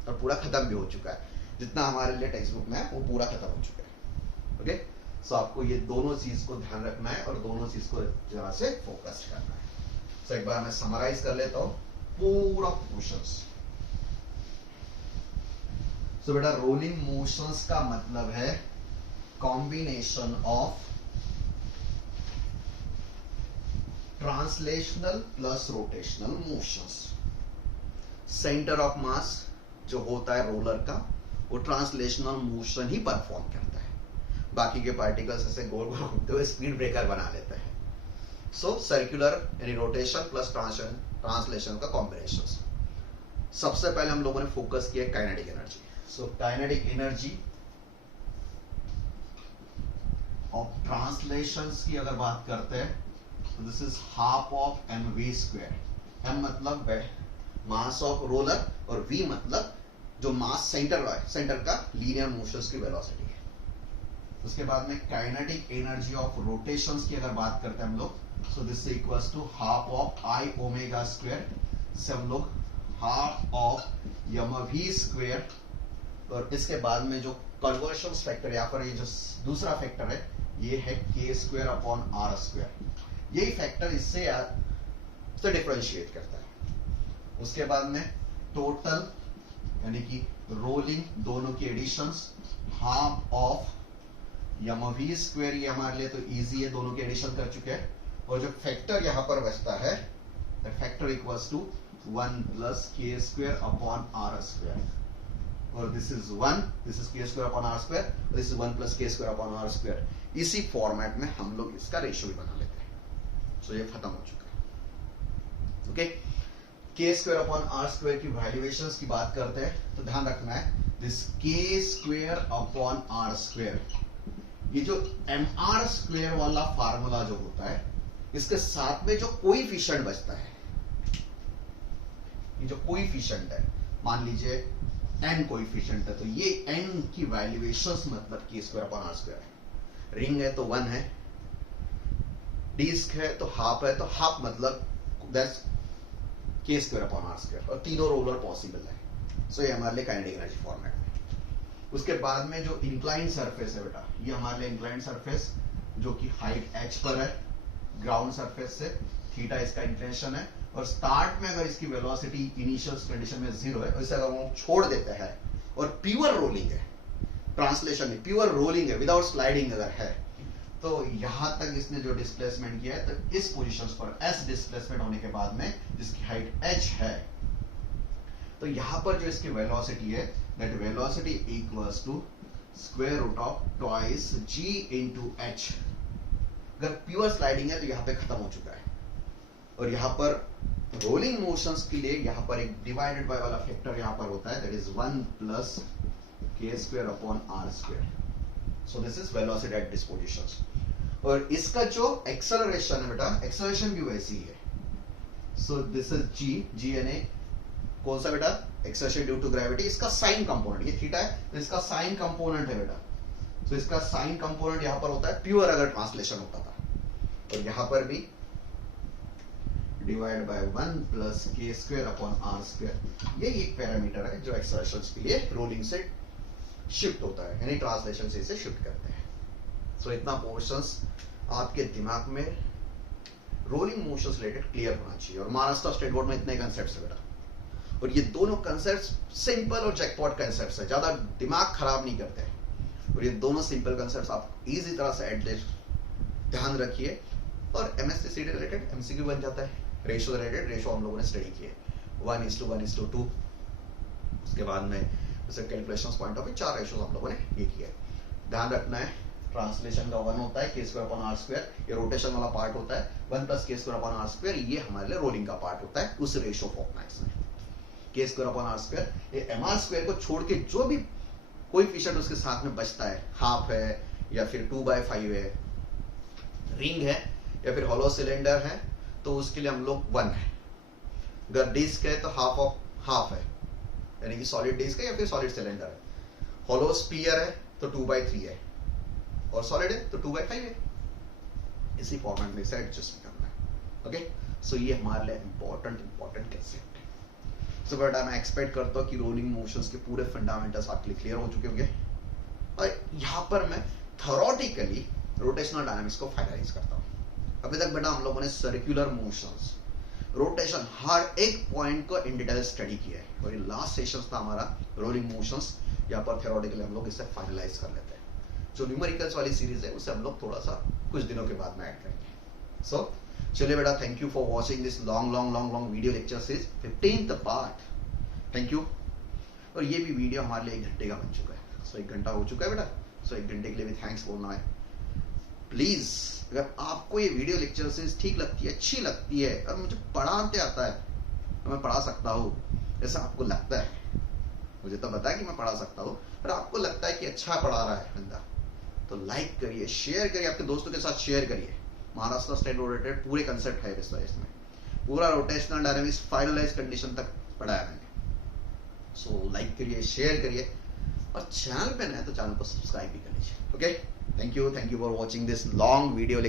और पूरा खत्म भी हो चुका है। जितना हमारे लिए टेक्स्ट बुक में है वो पूरा खत्म हो चुका है। ओके, सो आपको ये दोनों चीज को ध्यान रखना है और दोनों चीज को जरा से फोकस करना है। सो एक बार मैं समराइज कर लेता हूं पूरा मोशंस। सो बेटा रोलिंग मोशंस का मतलब है combination of translational plus rotational motions. Centre of मास जो होता है रोलर का, वो ट्रांसलेशनल मोशन ही परफॉर्म करता है, बाकी के पार्टिकल्स ऐसे गोल गोल घूमते हुए स्पीड ब्रेकर बना लेते हैं। सो सर्कुलर यानी रोटेशन प्लस ट्रांसलेशन का कॉम्बिनेशन। सबसे पहले हम लोगों ने फोकस किया kinetic energy. So kinetic energy of translations की अगर बात करते हैं तो this is half of M V square. M मतलब मास ऑफ रोलर और वी मतलब जो मास सेंटर का लीनियर मोशंस की वेलोसिटी है। उसके बाद में काइनेटिक एनर्जी ऑफ रोटेशंस की अगर बात करते हैं हम लोग, so this equals to half of I omega square, से हम लोग half of M V square. और इसके बाद में जो कन्वर्शन फैक्टर या फिर ये जो दूसरा फैक्टर है, ये है K square upon R square. यही फैक्टर इससे से डिफरेंशिएट करता है। उसके बाद में टोटल यानी कि रोलिंग दोनों की additions, half of M V square, ये हमारे लिए तो इजी है, दोनों की एडिशन कर चुके हैं। और जो फैक्टर यहां पर बचता है, factor equals to 1 plus K square upon R square. और this is 1, this is K square upon R square, this is 1 plus K square upon R square. इसी फॉर्मेट में हम लोग इसका रेशियो भी बना लेते हैं। सो ये खत्म हो चुका है। ओके, के स्क्वायर अपॉन आर स्क्वायर की वैल्यूएशंस की बात करते हैं तो ध्यान रखना है दिस के स्क्वायर अपॉन आर स्क्वायर, ये जो एम आर स्क्वायर वाला फार्मूला जो होता है, इसके साथ में जो कोएफिशिएंट बचता है, ये जो कोएफिशिएंट है, मान लीजिए n कोएफिशिएंट है, तो ये n की वैल्यूएशंस मतलब के स्क्वायर अपॉन आर स्क्वायर है। रिंग है तो 1 है, डिस्क है तो हाफ है, तो हाफ मतलब दैट्स के स्क्वायर अपॉन आर स्क्वायर, और तीनों रोलर पॉसिबल है। सो ये हमारे लिए काइनेटिक एनर्जी फॉर्मेट में। उसके बाद में जो इंक्लाइन सरफेस है बेटा, ये हमारे लिए इंक्लाइन सरफेस जो कि हाइट h पर है ग्राउंड सरफेस से, थीटा इसका इंक्लिनेशन है, और स्टार्ट में अगर इसकी वेलोसिटी इनिशियल कंडीशन में 0 है, इसे अगर हम छोड़ देते हैं और प्योर रोलिंग है, ट्रांसलेशन में प्योर रोलिंग है विदाउट स्लाइडिंग अगर है, तो यहां तक इसने जो डिस्प्लेसमेंट किया है, तो इस पोजीशंस पर s डिस्प्लेसमेंट होने के बाद में जिसकी हाइट h है, तो यहां पर जो इसकी वेलोसिटी है, that velocity equals to square root of twice g into h। अगर प्योर स्लाइडिंग है तो यहां पे खत्म हो चुका है। और यहां पर रोलिंग मोशंस के लिए यहां पर एक डिवाइडेड बाय वाला फैक्टर यहां पर होता है, that is 1 plus K square upon R square. So this is velocity at this positions. और इसका जो एक्सेलरेशन है बेटा, एक्सेलरेशन भी वैसी ही है। सो दिस इज g यानी कौन सा बेटा, एक्सेलरेशन ड्यू टू ग्रेविटी, इसका साइन कंपोनेंट, ये थीटा है तो इसका साइन कंपोनेंट है बेटा। सो इसका साइन कंपोनेंट यहां पर होता है प्योर अगर ट्रांसलेशन होता था। और यहां पर भी divide by 1 plus K square upon R square. ये एक पैरामीटर है जो एक्सर्शंस के लिए रोलिंग से शिफ्ट होता है, यानी ट्रांसलेशन से इसे शिफ्ट करते हैं। सो इतना पोर्शंस आपके दिमाग में रोलिंग मोशंस रिलेटेड क्लियर होना चाहिए। और महाराष्ट्र स्टेट बोर्ड में इतने कंसेप्ट्स है बेटा, और ये दोनों कंसेप्ट्स सिंपल और जैकपॉट कंसेप्ट्स है, ज्यादा दिमाग खराब नहीं करते हैं। और ये दोनों सिंपल कंसेप्ट्स आप इजी तरह से एटलीस्ट ध्यान रखिए। और एमएससी रिलेटेड एमसीक्यू बन जाता है। रेशो रिलेटेड रेशो हम लोगों ने स्टडी किए 1:1:2। उसके बाद में जैसे calculations point of view 4 ratios हम लोगों ने ये किया। ध्यान रखना है ट्रांसलेशन का 1 होता है K square upon R square, ये रोटेशन वाला पार्ट होता है 1 plus K square upon R square, ये हमारे लिए रोलिंग का पार्ट होता है उस रेशो फॉर्म में। इसमें के स्क्वायर अपॉन आर स्क्वायर, ये एम आर स्क्वायर को छोड़ के जो भी कोएफिशिएंट उसके साथ में बचता है, हाफ है या फिर 2/5 है, रिंग है या फिर हॉलो सिलेंडर है, तो उसके लिए हम लोग 1 है। अगर डिस्क है तो हाफ ऑफ हाफ है, यानी कि सॉलिड डिस्क है या फिर सॉलिड सिलेंडर है। हॉलो स्फीयर है तो 2/3 है, और सॉलिड है तो 2/5 है। इसी फॉर्मेट में इसे एडजस्ट करना है। ओके, सो ये हमारे लिए इंपॉर्टेंट कंसेप्ट है। सो बेटा मैं एक्सपेक्ट करता हूँ कि रोलिंग मोशंस के पूरे फंडामेंटल्स आपके लिए क्लियर हो चुके होंगे। और यहाँ पर मैं थ्योरेटिकली रोटेशनल डायनामिक्स को फाइनलाइज करता हूँ। अभी तक बेटा हम लोगों ने सर्कुलर मोशंस, रोटेशन, हर एक पॉइंट को इन डिटेल स्टडी किया है, और ये लास्ट सेशन था हमारा रोलिंग मोशंस। यहाँ पर थ्योरेटिकली हम लोग इसे फाइनलाइज कर लेते हैं। जो न्यूमेरिकल्स वाली सीरीज है उसे हम लोग थोड़ा सा कुछ दिनों के बाद में ऐड करेंगे। सो चलिए बेटा, thank you for watching this long video lecture series 15th part. Thank you. और ये भी वीडियो हमारे लिए 1 घंटे का बन चुका है। सो 1 घंटा हो चुका है बेटा। सो 1 घंटे के लिए भी थैंक्स बोलना है। प्लीज अगर आपको ये वीडियो लेक्चर सीरीज ठीक लगती है, अच्छी लगती है, और मुझे पढ़ाते आता है तो मैं पढ़ा सकता हूँ, ऐसा आपको लगता है, मुझे तो पता है कि मैं पढ़ा सकता हूँ, पर आपको लगता है कि अच्छा पढ़ा रहा है बंदा, तो लाइक करिए, शेयर करिए, आपके दोस्तों के साथ शेयर करिए। महाराष्ट्र स्टेट रिलेटेड पूरे कंसेप्ट है इसमें, पूरा रोटेशनल डायनामिक्स फाइनलाइज कंडीशन तक पढ़ाया मैंने। सो लाइक करिए, शेयर करिए, और चैनल पे नए तो चैनल को सब्सक्राइब भी कर लीजिए। Okay, thank you for watching this long video.